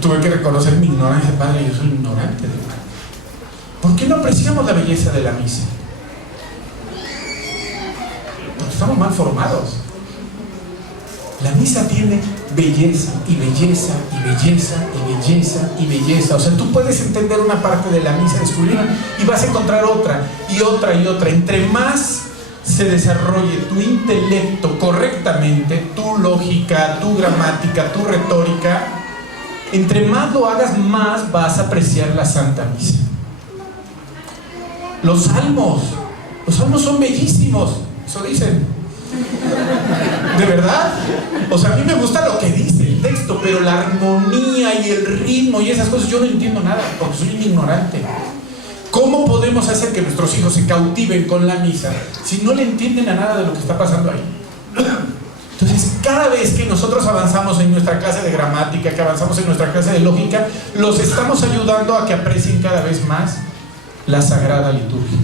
Tuve que reconocer mi ignorancia, padre, yo soy ignorante. ¿Por qué no apreciamos la belleza de la misa? Porque estamos mal formados. La misa tiene belleza y belleza y belleza y belleza y belleza. O sea, tú puedes entender una parte de la misa, descubrirla, y vas a encontrar otra y otra y otra. Entre más se desarrolle tu intelecto correctamente, tu lógica, tu gramática, tu retórica, entre más lo hagas, más vas a apreciar la Santa Misa. Los salmos son bellísimos, eso dicen. ¿De verdad? O sea, a mí me gusta lo que dice el texto, pero la armonía y el ritmo y esas cosas yo no entiendo nada, porque soy un ignorante. ¿Cómo podemos hacer que nuestros hijos se cautiven con la misa si no le entienden a nada de lo que está pasando ahí? Entonces, cada vez que nosotros avanzamos en nuestra clase de gramática, que avanzamos en nuestra clase de lógica, los estamos ayudando a que aprecien cada vez más la Sagrada Liturgia.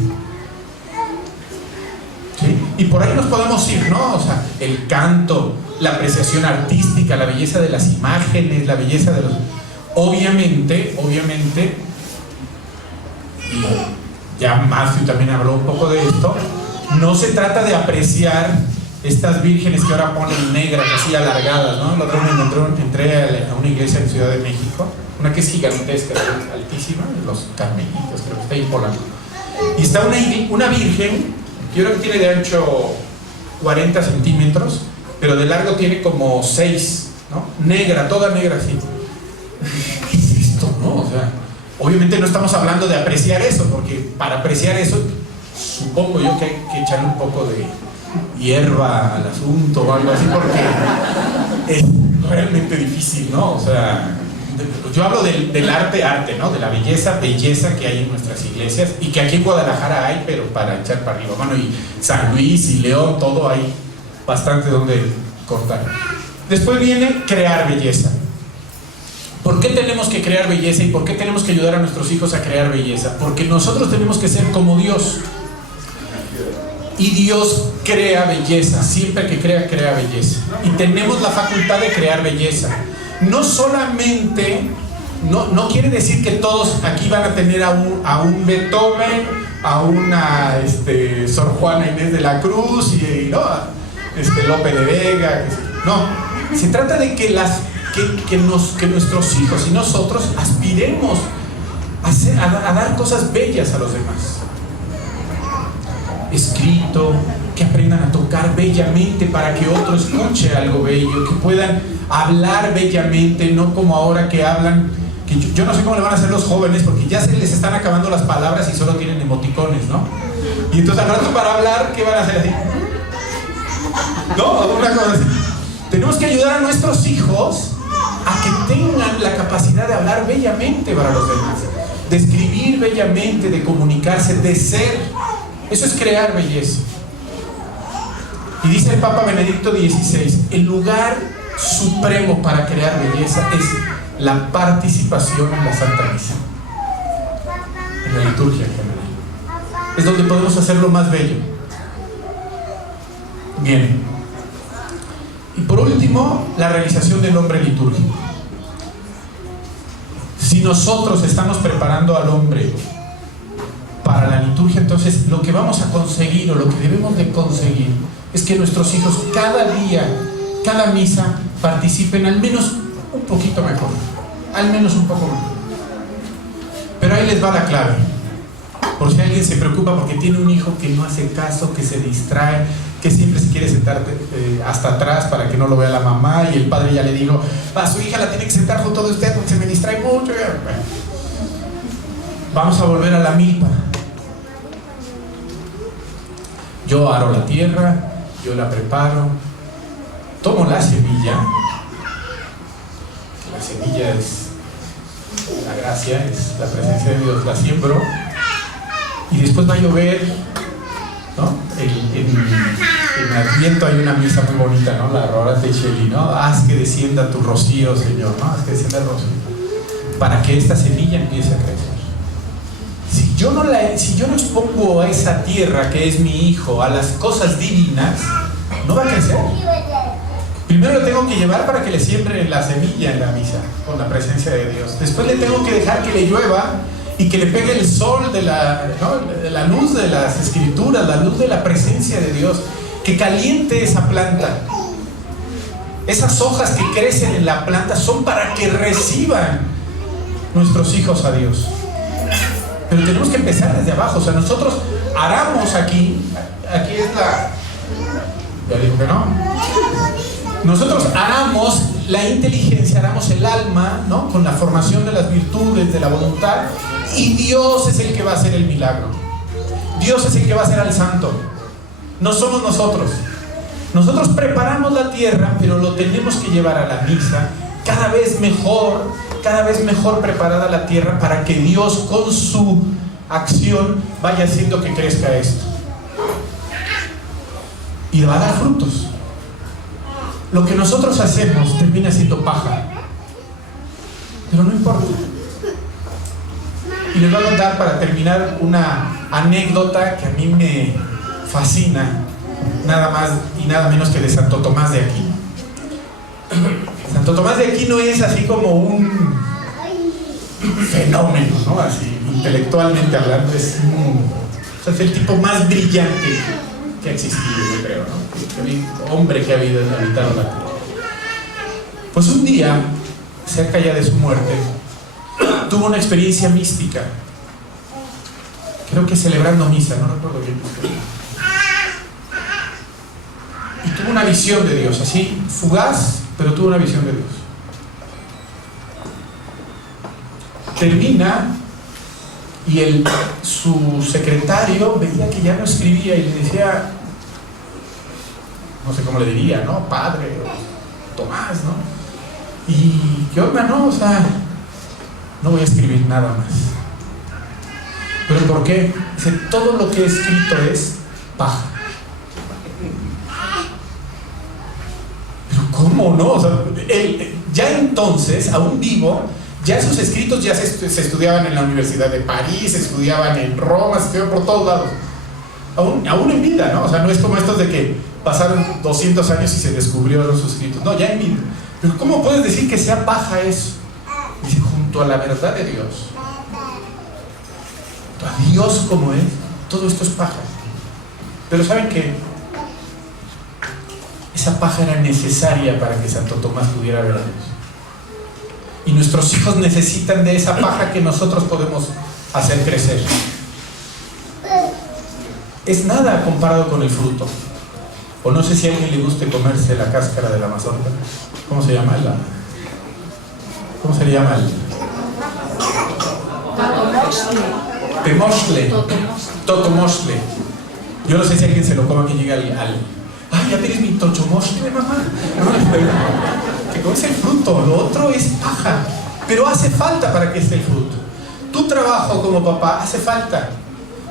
¿Sí? Y por ahí nos podemos ir, ¿no? O sea, el canto, la apreciación artística, la belleza de las imágenes, la belleza de los... Obviamente, y ya Matthew también habló un poco de esto, no se trata de apreciar estas vírgenes que ahora ponen negras, así alargadas, ¿no? La otra vez entré a una iglesia en Ciudad de México, una que es gigantesca, altísima, los Carmelitos, creo que está ahí en Polanco. Y está una virgen, yo creo que tiene de ancho 40 centímetros, pero de largo tiene como 6, ¿no? Negra, toda negra así. ¿Qué es esto, no? O sea, obviamente no estamos hablando de apreciar eso, porque para apreciar eso, supongo yo que hay que echarle un poco de hierba al asunto o algo así, porque es realmente difícil, ¿no? O sea, yo hablo del arte, ¿no? De la belleza que hay en nuestras iglesias y que aquí en Guadalajara hay, pero para echar para arriba. Bueno, y San Luis y León, todo hay bastante donde cortar. Después viene crear belleza. ¿Por qué tenemos que crear belleza y por qué tenemos que ayudar a nuestros hijos a crear belleza? Porque nosotros tenemos que ser como Dios. Y Dios crea belleza, siempre que crea belleza. Y tenemos la facultad de crear belleza. No solamente, no quiere decir que todos aquí van a tener a un Beethoven, a una Sor Juana Inés de la Cruz y ¿no? Lope de Vega. No, se trata de que nuestros hijos y nosotros aspiremos a dar cosas bellas a los demás. Escrito, que aprendan a tocar bellamente para que otro escuche algo bello, que puedan hablar bellamente, no como ahora que hablan, que yo no sé cómo le van a hacer los jóvenes, porque ya se les están acabando las palabras y solo tienen emoticones, ¿no? Y entonces al rato para hablar, ¿qué van a hacer así? ¿No? Una cosa así. Tenemos que ayudar a nuestros hijos a que tengan la capacidad de hablar bellamente para los demás, de escribir bellamente, de comunicarse, de ser. Eso es crear belleza. Y dice el Papa Benedicto XVI, el lugar supremo para crear belleza es la participación en la Santa Misa, en la liturgia en general. Es donde podemos hacerlo más bello. Bien. Y por último, la realización del hombre litúrgico. Si nosotros estamos preparando al hombre para la liturgia, entonces lo que vamos a conseguir, o lo que debemos de conseguir, es que nuestros hijos cada día, cada misa, participen al menos un poquito mejor, al menos un poco mejor. Pero ahí les va la clave, por si alguien se preocupa porque tiene un hijo que no hace caso, que se distrae, que siempre se quiere sentar hasta atrás para que no lo vea la mamá, y el padre ya le dijo, a su hija la tiene que sentar junto de usted porque se me distrae mucho. Vamos a volver a la milpa. Yo aro la tierra, yo la preparo, tomo la semilla. La semilla es la gracia, es la presencia de Dios, la siembro, y después va a llover, ¿no? En Adviento hay una misa muy bonita, ¿no? La Aurora de Shelley, ¿no? Haz que descienda tu rocío, Señor, ¿no? Haz que descienda el rocío, para que esta semilla empiece a crecer. Si yo no expongo a esa tierra que es mi hijo a las cosas divinas, no va a crecer. Primero le tengo que llevar para que le siembre la semilla en la misa, con la presencia de Dios. Después le tengo que dejar que le llueva y que le pegue el sol de la luz de las escrituras, la luz de la presencia de Dios, que caliente esa planta. Esas hojas que crecen en la planta son para que reciban nuestros hijos a Dios. Pero tenemos que empezar desde abajo. O sea, nosotros aramos aquí es la... Ya digo que no. Nosotros aramos la inteligencia, aramos el alma, ¿no? Con la formación de las virtudes, de la voluntad, y Dios es el que va a hacer el milagro. Dios es el que va a hacer al santo. No somos nosotros. Nosotros preparamos la tierra, pero lo tenemos que llevar a la misa cada vez mejor preparada la tierra, para que Dios con su acción vaya haciendo que crezca esto. Y va a dar frutos. Lo que nosotros hacemos termina siendo paja, pero no importa. Y les voy a contar para terminar una anécdota que a mí me fascina, nada más y nada menos que de Santo Tomás de Aquino. Santo Tomás de Aquino es así como un fenómeno, ¿no? Así, intelectualmente hablando, es el tipo más brillante que ha existido, yo creo, ¿no? El hombre que ha habitado la tierra. Pues un día, cerca ya de su muerte, tuvo una experiencia mística. Creo que celebrando misa, no recuerdo bien. Y tuvo una visión de Dios, así, fugaz, pero tuvo una visión de Dios. Termina y su secretario veía que ya no escribía y le decía, no sé cómo le diría, ¿no? Padre o Tomás, ¿no? Y ¿qué onda, no? O sea, no voy a escribir nada más. ¿Pero por qué? Dice, todo lo que he escrito es paja. ¿Pero cómo no? O sea, ya entonces, aún vivo, ya sus escritos ya se estudiaban en la Universidad de París, se estudiaban en Roma, se estudiaban por todos lados. Aún en vida, ¿no? O sea, no es como estos de que pasaron 200 años y se descubrieron sus escritos. No, ya en vida. Pero ¿cómo puedes decir que sea paja eso? Dice, junto a la verdad de Dios, junto a Dios como es, todo esto es paja. Pero ¿saben qué? Esa paja era necesaria para que Santo Tomás pudiera ver a Dios. Y nuestros hijos necesitan de esa paja que nosotros podemos hacer crecer. Es nada comparado con el fruto. O no sé si a alguien le guste comerse la cáscara de la mazorca. ¿Cómo se llama? ¿Cómo se le llama? Temoxtle. Totomostle. Yo no sé si alguien se lo coma que llega ay, ya tienes mi tochomostle, mamá. Que no es el fruto, lo otro es paja. pero hace falta para que esté el fruto. Tu trabajo como papá hace falta.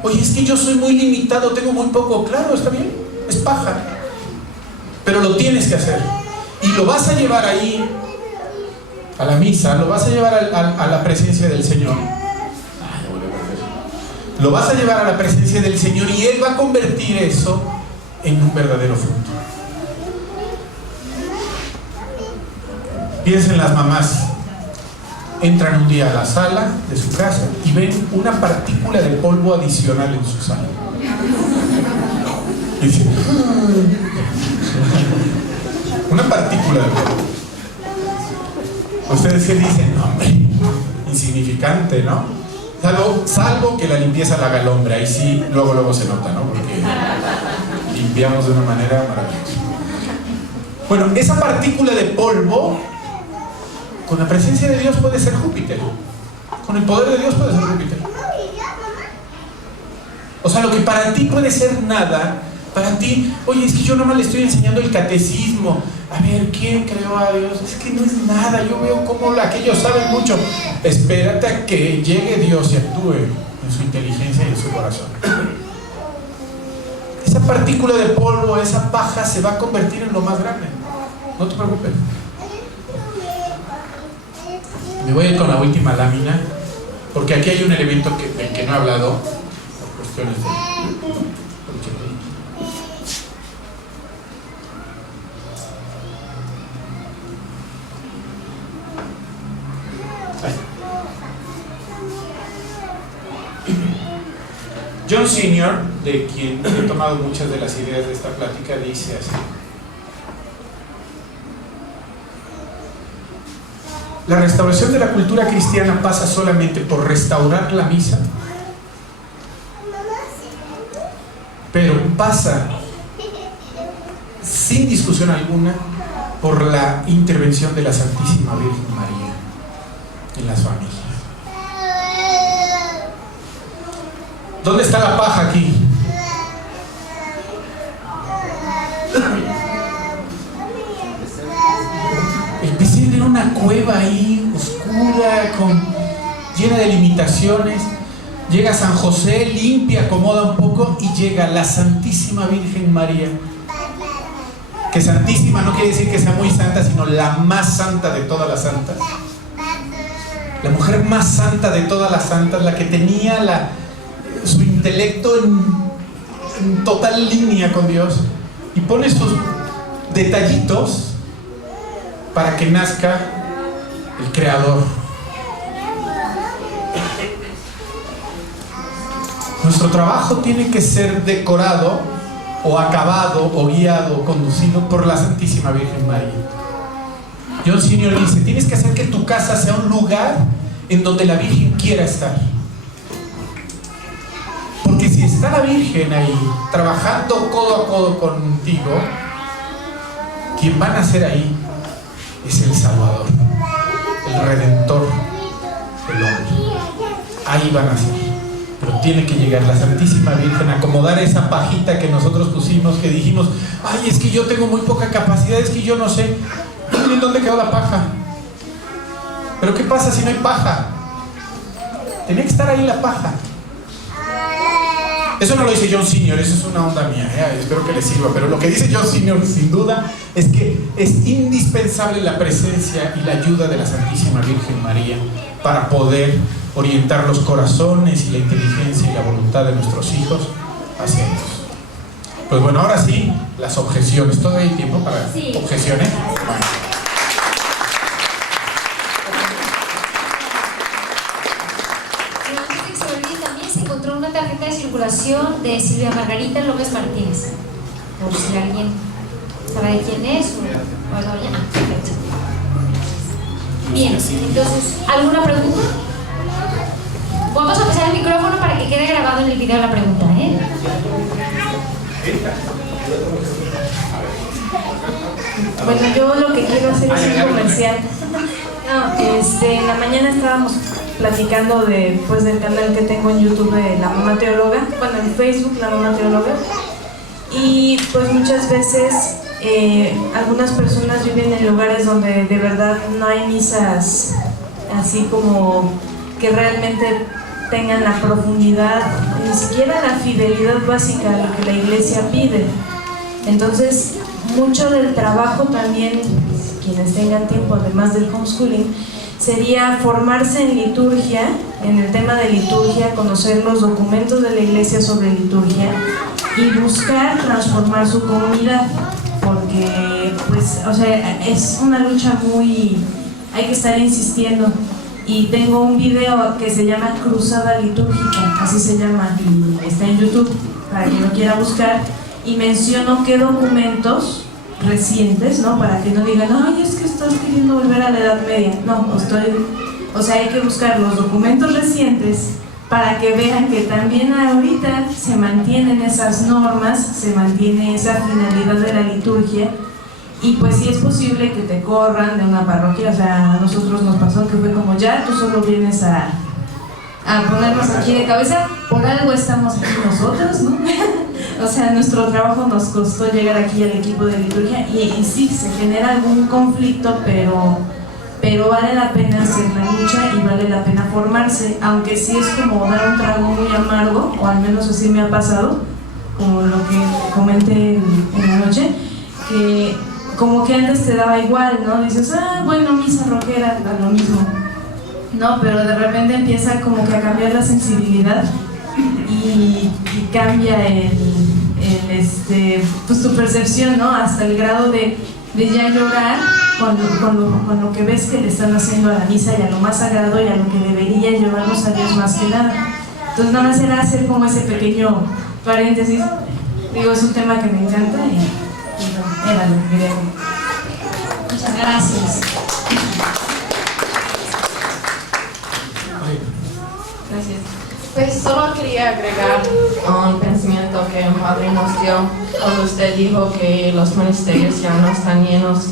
Oye, es que yo soy muy limitado, tengo muy poco. Claro, está bien, es paja, pero lo tienes que hacer. Y lo vas a llevar ahí a la misa, lo vas a llevar a la presencia del Señor. Lo vas a llevar a la presencia del Señor y Él va a convertir eso en un verdadero fruto. Piensen las mamás. Entran un día a la sala de su casa y ven una partícula de polvo adicional en su sala. Y dicen, una partícula de polvo. Ustedes que dicen, no, hombre, insignificante, ¿no? Salvo que la limpieza la haga el hombre, ahí sí, luego se nota, ¿no? Porque limpiamos de una manera maravillosa. Bueno, esa partícula de polvo, con la presencia de Dios puede ser Júpiter. Con el poder de Dios puede ser Júpiter. O sea, lo que para ti puede ser nada, para ti, oye, es que yo nomás le estoy enseñando el catecismo. A ver, ¿quién creó a Dios? Es que no es nada, yo veo cómo aquellos saben mucho. Espérate a que llegue Dios y actúe en su inteligencia y en su corazón. Esa partícula de polvo, esa paja se va a convertir en lo más grande. No te preocupes. Me voy a ir con la última lámina, porque aquí hay un elemento del que no he hablado por cuestiones de... John Senior, de quien he tomado muchas de las ideas de esta plática, dice así: la restauración de la cultura cristiana pasa solamente por restaurar la misa, pero pasa sin discusión alguna por la intervención de la Santísima Virgen María en las familias. ¿Dónde está la paja aquí? El pesebre era una cueva ahí, oscura, llena de limitaciones. Llega San José, limpia, acomoda un poco y llega la Santísima Virgen María. Que santísima no quiere decir que sea muy santa, sino la más santa de todas las santas. La mujer más santa de todas las santas, la que tenía su intelecto en total línea con Dios, y pone sus detallitos para que nazca el Creador. Nuestro trabajo tiene que ser decorado o acabado o guiado o conducido por la Santísima Virgen María. John Senior dice: tienes que hacer que tu casa sea un lugar en donde la Virgen quiera estar. Porque si está la Virgen ahí trabajando codo a codo contigo, quien va a nacer ahí es el Salvador, el Redentor del hombre. Ahí va a nacer. Pero tiene que llegar la Santísima Virgen a acomodar esa pajita que nosotros pusimos, que dijimos: ay, es que yo tengo muy poca capacidad, es que yo no sé. Miren dónde quedó la paja. Pero ¿qué pasa si no hay paja? Tenía que estar ahí la paja. Eso no lo dice John Senior, eso es una onda mía, espero que les sirva. Pero lo que dice John Senior, sin duda, es que es indispensable la presencia y la ayuda de la Santísima Virgen María para poder orientar los corazones y la inteligencia y la voluntad de nuestros hijos hacia Dios. Pues bueno, ahora sí, las objeciones. ¿Todavía hay tiempo para objeciones? Bueno. Una tarjeta de circulación de Silvia Margarita López Martínez, por si alguien sabe de quién es o algo ya. Perfecto. Bien, entonces, ¿alguna pregunta? Vamos a pasar el micrófono para que quede grabado en el video la pregunta, ¿eh? Bueno, yo lo que quiero hacer es un comercial. En la mañana estábamos platicando del canal que tengo en YouTube de La Mamá Teóloga, bueno, en Facebook La Mamá Teóloga, y pues muchas veces algunas personas viven en lugares donde de verdad no hay misas así como que realmente tengan la profundidad, ni siquiera la fidelidad básica a lo que la iglesia pide. Entonces, mucho del trabajo también, quienes tengan tiempo, además del homeschooling, sería formarse en liturgia, en el tema de liturgia, conocer los documentos de la iglesia sobre liturgia y buscar transformar su comunidad, porque pues, o sea, es una lucha muy, hay que estar insistiendo. Y tengo un video que se llama Cruzada Litúrgica, así se llama, y está en YouTube para quien lo quiera buscar, y menciono qué documentos recientes, ¿no? Para que no digan, ay, es que estás queriendo volver a la Edad Media. No, o sea, hay que buscar los documentos recientes para que vean que también ahorita se mantienen esas normas, se mantiene esa finalidad de la liturgia. Y pues sí es posible que te corran de una parroquia, o sea, a nosotros nos pasó que fue como, ya, tú solo vienes a ponernos aquí de cabeza, por algo estamos aquí nosotros, ¿no? O sea, nuestro trabajo nos costó llegar aquí al equipo de liturgia y sí, se genera algún conflicto, pero vale la pena hacer la lucha y vale la pena formarse, aunque sí es como dar un trago muy amargo, o al menos así me ha pasado, como lo que comenté en la noche, que como que antes te daba igual, ¿no? Dices, bueno, misa rockera, da lo mismo. No, pero de repente empieza como que a cambiar la sensibilidad y cambia pues tu percepción, ¿no? Hasta el grado de ya llorar con lo que ves que le están haciendo a la misa y a lo más sagrado y a lo que debería llevarnos a Dios más que nada. Entonces nada más era hacer como ese pequeño paréntesis. Digo, es un tema que me encanta y era lo que quería. Muchas gracias. Gracias. Pues solo quería agregar un pensamiento que un padre nos dio cuando usted dijo que los monasterios ya no están llenos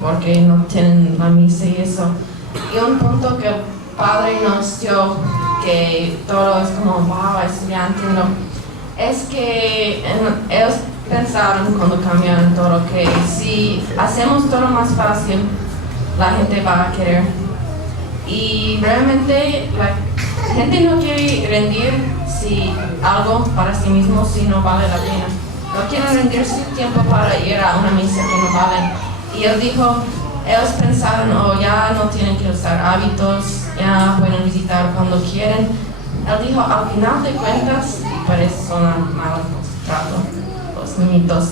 porque no tienen la misa y eso. Y un punto que el padre nos dio, que todo es como, wow, eso ya entiendo, es que ellos pensaron cuando cambiaron todo que si hacemos todo más fácil, la gente va a querer. Y realmente la gente no quiere rendir algo para sí mismo si no vale la pena. No quieren rendir su tiempo para ir a una misa que no vale. Y él dijo, ellos pensaron, ya no tienen que usar hábitos, ya pueden visitar cuando quieren. Él dijo, al final de cuentas, y parece sonar mal trato, los niñitos,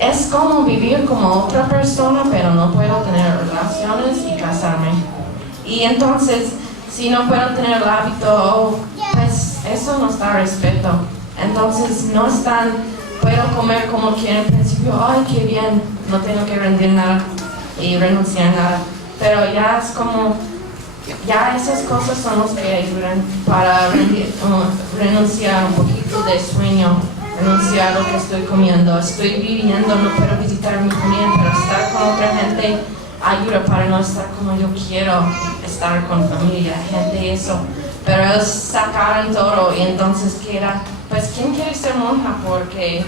es como vivir como otra persona, pero no puedo tener relaciones y casarme. Y entonces, si no puedo tener el hábito, pues eso no está respeto. Entonces no están, puedo comer como quiero al principio, ay, qué bien, no tengo que rendir nada y renunciar a nada. Pero ya es como, ya esas cosas son las que ayudan para renunciar un poquito de sueño, renunciar a lo que estoy comiendo. Estoy viviendo, no puedo visitar a mi familia, pero estar con otra gente ayuda para no estar como yo quiero estar con familia, gente y eso. Pero ellos sacaron todo y entonces queda, pues ¿quién quiere ser monja? Porque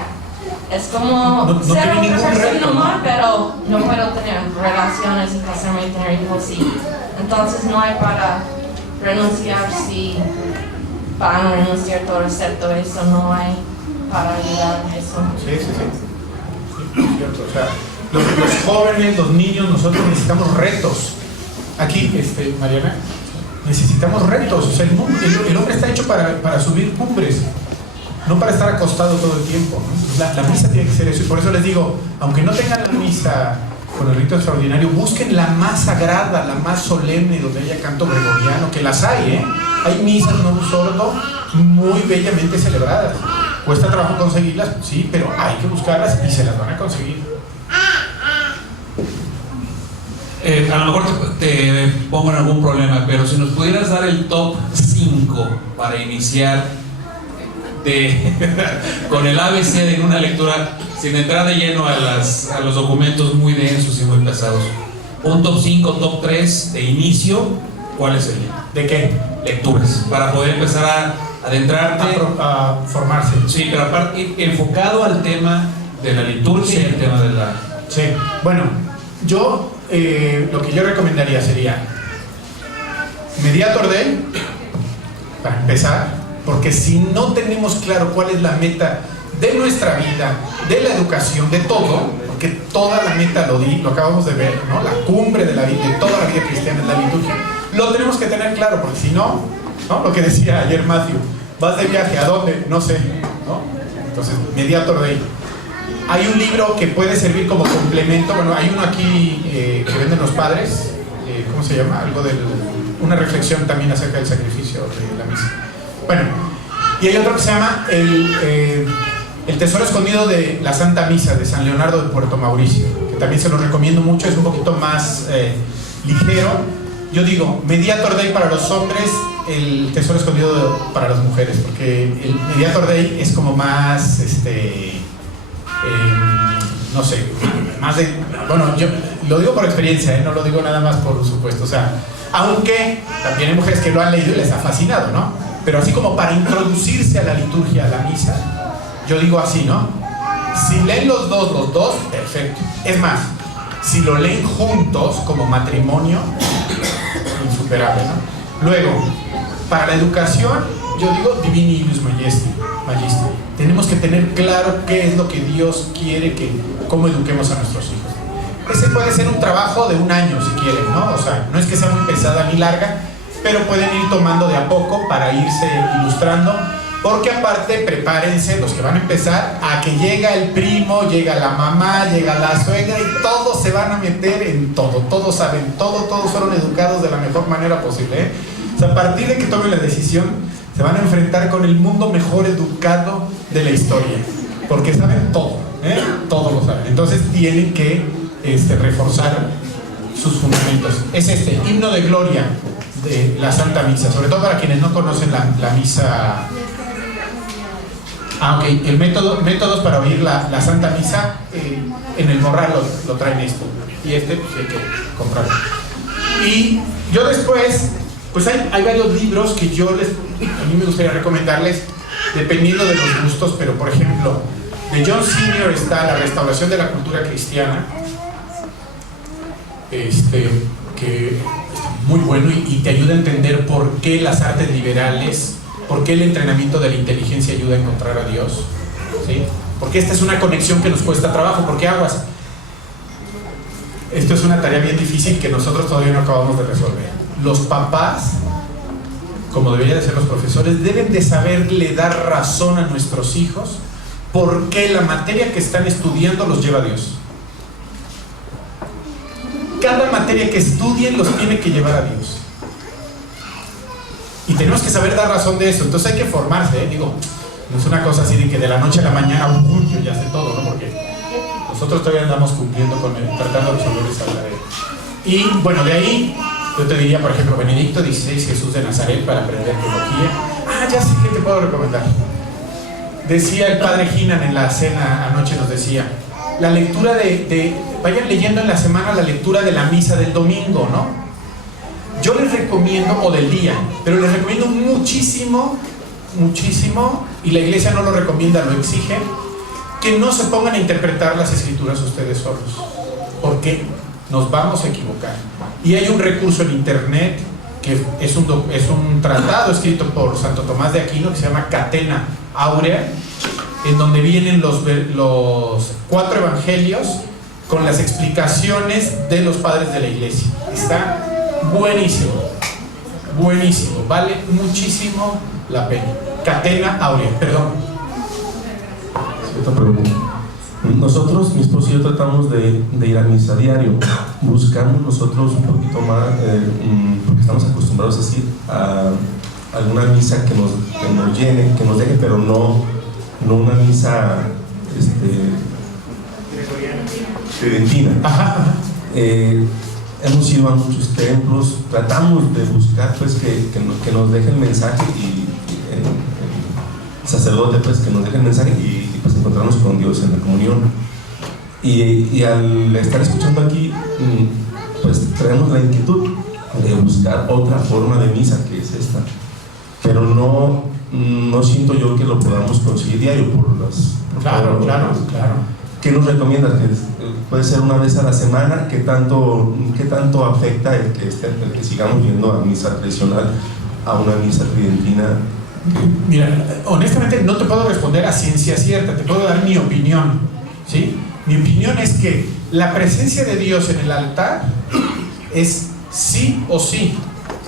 es como no ser tiene otra persona reto, normal, pero no puedo tener relaciones y casarme y tener hijos, sí. Entonces no hay para renunciar si van a renunciar todo excepto eso, no hay para ayudar a eso. Sí. O sea, los jóvenes, los niños, nosotros necesitamos retos. Aquí, Mariana, necesitamos retos. O sea, el hombre está hecho para subir cumbres, no para estar acostado todo el tiempo, ¿no? La misa tiene que ser eso, y por eso les digo, aunque no tengan la misa con el rito extraordinario, busquen la más sagrada, la más solemne, donde haya canto gregoriano, que las hay, ¿eh? Hay misas no sordo muy bellamente celebradas. Cuesta trabajo conseguirlas, sí, pero hay que buscarlas y se las van a conseguir. A lo mejor te pongo en algún problema, pero si nos pudieras dar el top 5 para iniciar con el ABC en una lectura, sin entrar de lleno a los documentos muy densos y muy pesados. Un top 5, top 3 de inicio, ¿cuál sería? ¿De qué? Lecturas, para poder empezar a adentrarte. A formarse. Sí, pero aparte, enfocado al tema de la liturgia y el tema de la... Sí, bueno, yo lo que yo recomendaría sería Mediator Dei, para empezar, porque si no tenemos claro cuál es la meta de nuestra vida, de la educación, de todo, porque toda la meta lo acabamos de ver, ¿no? La cumbre de la vida, de toda la vida cristiana es la liturgia. Lo tenemos que tener claro, porque si no, ¿no? Lo que decía ayer Matthew, vas de viaje, ¿a dónde? No sé, ¿no? Entonces, Mediator Dei. Hay un libro que puede servir como complemento, bueno, hay uno aquí que venden los padres, ¿cómo se llama? Algo de una reflexión también acerca del sacrificio de la misa. Bueno, y hay otro que se llama El tesoro escondido de la Santa Misa, de San Leonardo de Puerto Mauricio, que también se los recomiendo mucho, es un poquito más ligero. Yo digo, Mediator Dei para los hombres, el tesoro escondido para las mujeres, porque el Mediator Dei es como más, no sé, más de, bueno, yo lo digo por experiencia, no lo digo nada más por supuesto, o sea, aunque también hay mujeres que lo han leído y les ha fascinado, ¿no? Pero así como para introducirse a la liturgia, a la misa, yo digo así, ¿no? Si leen los dos, perfecto. Es más, si lo leen juntos como matrimonio, insuperable, ¿no? Luego, para la educación, yo digo Divini Ius Majesti. Tenemos que tener claro qué es lo que Dios quiere cómo eduquemos a nuestros hijos. Ese puede ser un trabajo de un año si quieren, ¿no? O sea, no es que sea muy pesada ni larga, pero pueden ir tomando de a poco para irse ilustrando, porque aparte prepárense los que van a empezar a que llega el primo, llega la mamá, llega la suegra y todos se van a meter en todo, todos saben todo, todos fueron educados de la mejor manera posible, ¿eh? O sea, a partir de que tomen la decisión se van a enfrentar con el mundo mejor educado de la historia, porque saben todo, ¿eh? Todo lo saben, entonces tienen que reforzar sus fundamentos. Es himno de gloria de la Santa Misa, sobre todo para quienes no conocen la misa. Ok, el métodos para oír la Santa Misa, en el morral lo traen esto, y pues hay que comprarlo. Y yo después, pues hay varios libros que a mí me gustaría recomendarles, dependiendo de los gustos, pero por ejemplo, de John Senior está La restauración de la cultura cristiana, que es muy bueno y te ayuda a entender por qué las artes liberales, por qué el entrenamiento de la inteligencia ayuda a encontrar a Dios, ¿sí? Porque esta es una conexión que nos cuesta trabajo, porque aguas, esto es una tarea bien difícil que nosotros todavía no acabamos de resolver. Los papás, como deberían de ser los profesores, deben de saberle dar razón a nuestros hijos por qué la materia que están estudiando los lleva a Dios. Cada materia que estudien los tiene que llevar a Dios. Y tenemos que saber dar razón de eso. Entonces hay que formarse, ¿eh? Digo, no es una cosa así de que de la noche a la mañana yo ya sé todo, ¿no? Porque nosotros todavía andamos cumpliendo tratando de resolver esa tarea. Y bueno, de ahí yo te diría, por ejemplo, Benedicto XVI, Jesús de Nazaret, para aprender teología. Ya sé que te puedo recomendar. Decía el padre Ginan en la cena anoche, nos decía, la lectura vayan leyendo en la semana la lectura de la misa del domingo, ¿no? Yo les recomiendo, o del día, pero les recomiendo muchísimo, y la iglesia no lo recomienda, lo exige, que no se pongan a interpretar las escrituras ustedes solos, porque nos vamos a equivocar. Y hay un recurso en internet que es un tratado escrito por Santo Tomás de Aquino que se llama Catena Áurea, en donde vienen los 4 evangelios con las explicaciones de los padres de la iglesia. Está buenísimo, vale muchísimo la pena. Catena Áurea, perdón. Cierta pregunta. Nosotros, mi esposo y yo, tratamos de ir a misa diario. Buscamos nosotros un poquito más, porque estamos acostumbrados así a alguna misa que nos llene, que nos deje, pero no una misa tridentina. Hemos ido a muchos templos, tratamos de buscar pues que nos deje el mensaje y el sacerdote pues que nos deje el mensaje y pues encontrarnos con Dios en la comunión. Y al estar escuchando aquí, pues traemos la inquietud de buscar otra forma de misa que es esta, pero no siento yo que lo podamos conseguir diario por Claro. ¿qué nos recomiendas? ¿Puede ser una vez a la semana? ¿Qué tanto afecta el que sigamos yendo a misa tradicional a una misa tridentina? Mira, honestamente no te puedo responder a ciencia cierta, te puedo dar mi opinión, ¿sí? Mi opinión es que la presencia de Dios en el altar es sí o sí.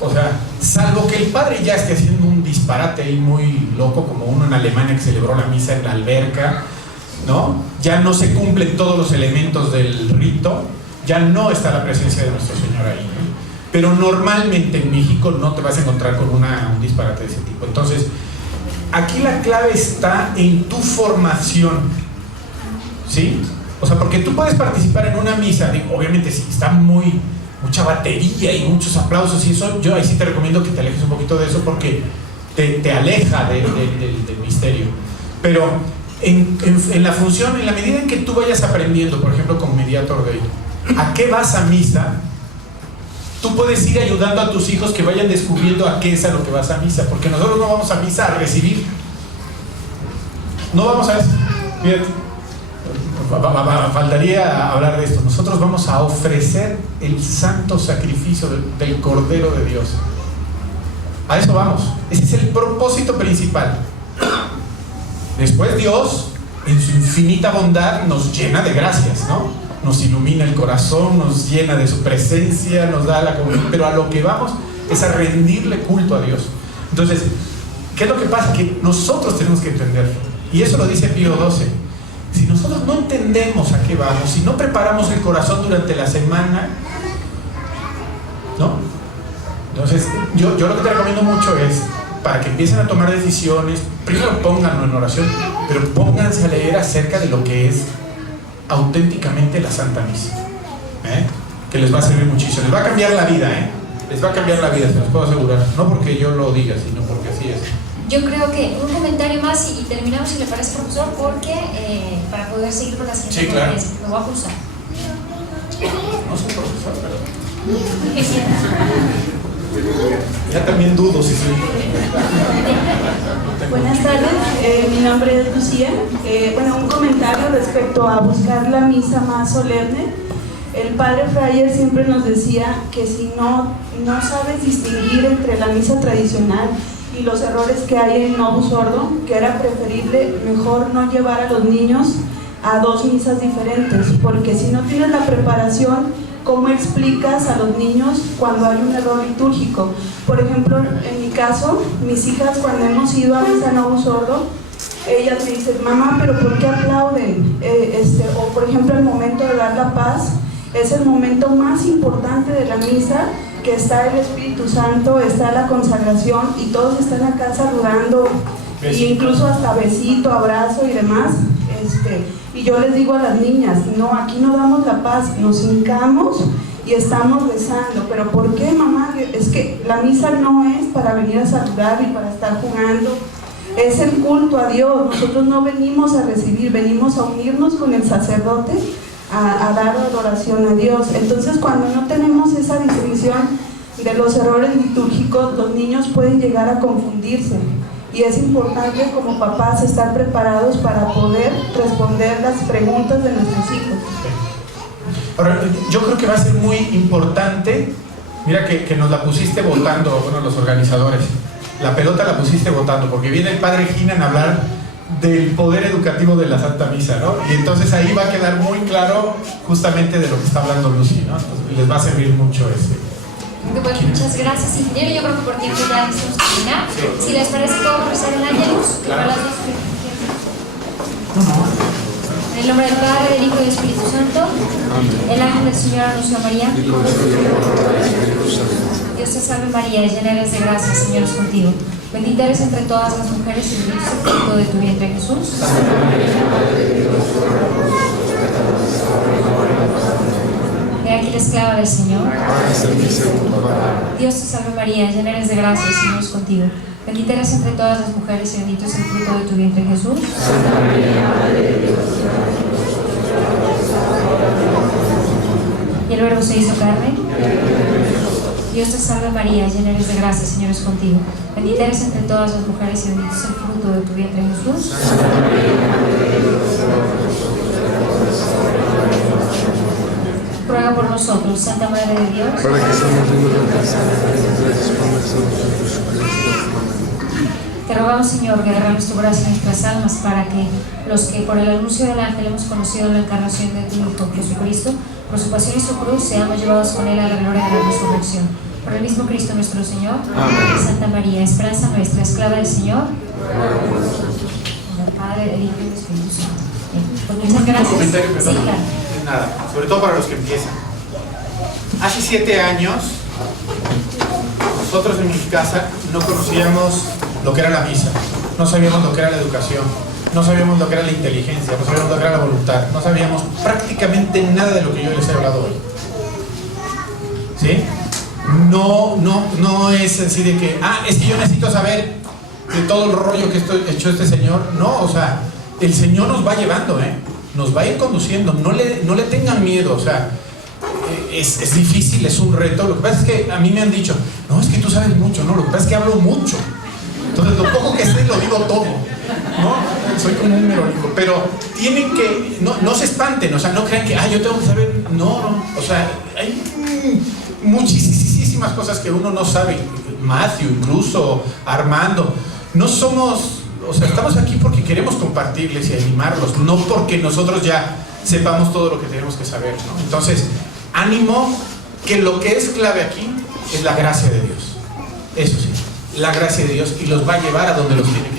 O sea, salvo que el padre ya esté haciendo un disparate ahí muy loco, como uno en Alemania que celebró la misa en la alberca, ¿no? Ya no se cumplen todos los elementos del rito, ya no está la presencia de Nuestro Señor ahí, ¿no? Pero normalmente en México no te vas a encontrar con un disparate de ese tipo. Entonces, aquí la clave está en tu formación, ¿sí? O sea, porque tú puedes participar en una misa, obviamente si está mucha batería y muchos aplausos y eso, yo ahí sí te recomiendo que te alejes un poquito de eso porque te aleja del misterio. Pero en la función, en la medida en que tú vayas aprendiendo, por ejemplo con Mediator Day, ¿a qué vas a misa? Tú puedes ir ayudando a tus hijos que vayan descubriendo a qué es a lo que vas a misa, porque nosotros no vamos a misa a recibir, no vamos a eso. Fíjate, faltaría hablar de esto. Nosotros vamos a ofrecer el santo sacrificio del Cordero de Dios. A eso vamos. Ese es el propósito principal. Después Dios, en su infinita bondad, nos llena de gracias, ¿no? Nos ilumina el corazón, nos llena de su presencia, nos da la comunión, pero a lo que vamos es a rendirle culto a Dios. Entonces, ¿qué es lo que pasa? Que nosotros tenemos que entender, y eso lo dice Pío XII. Si nosotros no entendemos a qué vamos, si no preparamos el corazón durante la semana, ¿no? Entonces, yo lo que te recomiendo mucho es, para que empiecen a tomar decisiones, primero pónganlo en oración, pero pónganse a leer acerca de lo que es auténticamente la Santa Misa, que les va a servir muchísimo, les va a cambiar la vida, les va a cambiar la vida, se los puedo asegurar, no porque yo lo diga, sino porque así es. Yo creo que un comentario más y terminamos, si le parece, profesor, porque para poder seguir con la siguiente conferencia, me voy a pulsar. No soy profesor, pero ya también dudo si soy. Buenas tardes, mi nombre es Lucía. Un comentario respecto a buscar la misa más solemne. El padre Fryer siempre nos decía que si no sabes distinguir entre la misa tradicional y los errores que hay en Novus Ordo, que era preferible mejor no llevar a los niños a dos misas diferentes, porque si no tienes la preparación, ¿cómo explicas a los niños cuando hay un error litúrgico? Por ejemplo, en mi caso, mis hijas cuando hemos ido a misa Novus Ordo, ellas me dicen, mamá, ¿pero por qué aplauden? O por ejemplo, el momento de dar la paz es el momento más importante de la misa, que está el Espíritu Santo, está la consagración y todos están acá saludando, e incluso hasta besito, abrazo y demás. Y yo les digo a las niñas, no, aquí no damos la paz, nos hincamos y estamos rezando. ¿Pero por qué, mamá? Es que la misa no es para venir a saludar y para estar jugando, es el culto a Dios. Nosotros no venimos a recibir, venimos a unirnos con el sacerdote a dar adoración a Dios. Entonces, cuando no tenemos esa distinción de los errores litúrgicos, los niños pueden llegar a confundirse, y es importante como papás estar preparados para poder responder las preguntas de nuestros hijos. Ahora, yo creo que va a ser muy importante, mira que nos la pusiste votando, bueno, los organizadores, la pelota la pusiste votando, porque viene el padre Ginan a hablar del poder educativo de la Santa Misa, ¿no? Y entonces ahí va a quedar muy claro justamente de lo que está hablando Lucy, ¿no? Entonces, les va a servir mucho Pues muchas gracias, ingeniero. Yo creo que por tiempo ya necesitamos terminar. Sí. Si les parece, podemos rezar el Ángelus. Claro. En el nombre del Padre, del Hijo y del Espíritu Santo. Amén. El ángel del Señor anunció a María. Dios te salve María, llena eres de gracia, el Señor es contigo. Bendita eres entre todas las mujeres y bendito es el fruto de tu vientre, Jesús. He aquí la esclava del Señor. Dios te salve María, llena eres de gracia, el Señor es contigo. Bendita eres entre todas las mujeres y bendito es el fruto de tu vientre, Jesús. Y el Verbo se hizo carne. Dios te salve María, llena eres de gracia, el Señor es contigo. Bendita eres entre todas las mujeres y bendito es el fruto de tu vientre, Jesús. Ruega por nosotros, Santa Madre de Dios. Para que seamos dignos de alcanzar gracias por nuestro Señor Jesucristo. Te rogamos, Señor, que derrames tu gracia en nuestras almas para que los que por el anuncio del ángel hemos conocido la encarnación de tu Hijo Jesucristo, por su pasión y su cruz, seamos llevados con él a la gloria de la resurrección. Por el mismo Cristo nuestro Señor. Amén. Santa María, esperanza nuestra, esclava del Señor. Del Padre, del Hijo y del Espíritu Santo. Pues muchas gracias. Un comentario, perdón. Sí, claro. Nada, sobre todo para los que empiezan. Hace 7 años, nosotros en mi casa no conocíamos lo que era la misa, no sabíamos lo que era la educación, no sabíamos lo que era la inteligencia, no sabíamos lo que era la voluntad, no sabíamos prácticamente nada de lo que yo les he hablado hoy. ¿Sí? No es así de que, es que yo necesito saber de todo el rollo que hecho este Señor. No, o sea, el Señor nos va llevando, nos va a ir conduciendo, no le tengan miedo, o sea, es difícil, es un reto. Lo que pasa es que a mí me han dicho, no, es que tú sabes mucho, no, lo que pasa es que hablo mucho, entonces lo poco que sé lo digo todo, ¿no? Soy como un merónico, pero tienen que, no se espanten, o sea, no crean que, yo tengo que saber, no, o sea, hay muchísimas cosas que uno no sabe. Matthew, incluso Armando, no somos, o sea, estamos aquí porque queremos compartirles y animarlos, no porque nosotros ya sepamos todo lo que tenemos que saber, ¿no? Entonces, ánimo, que lo que es clave aquí es la gracia de Dios, eso sí, la gracia de Dios, y los va a llevar a donde los tiene que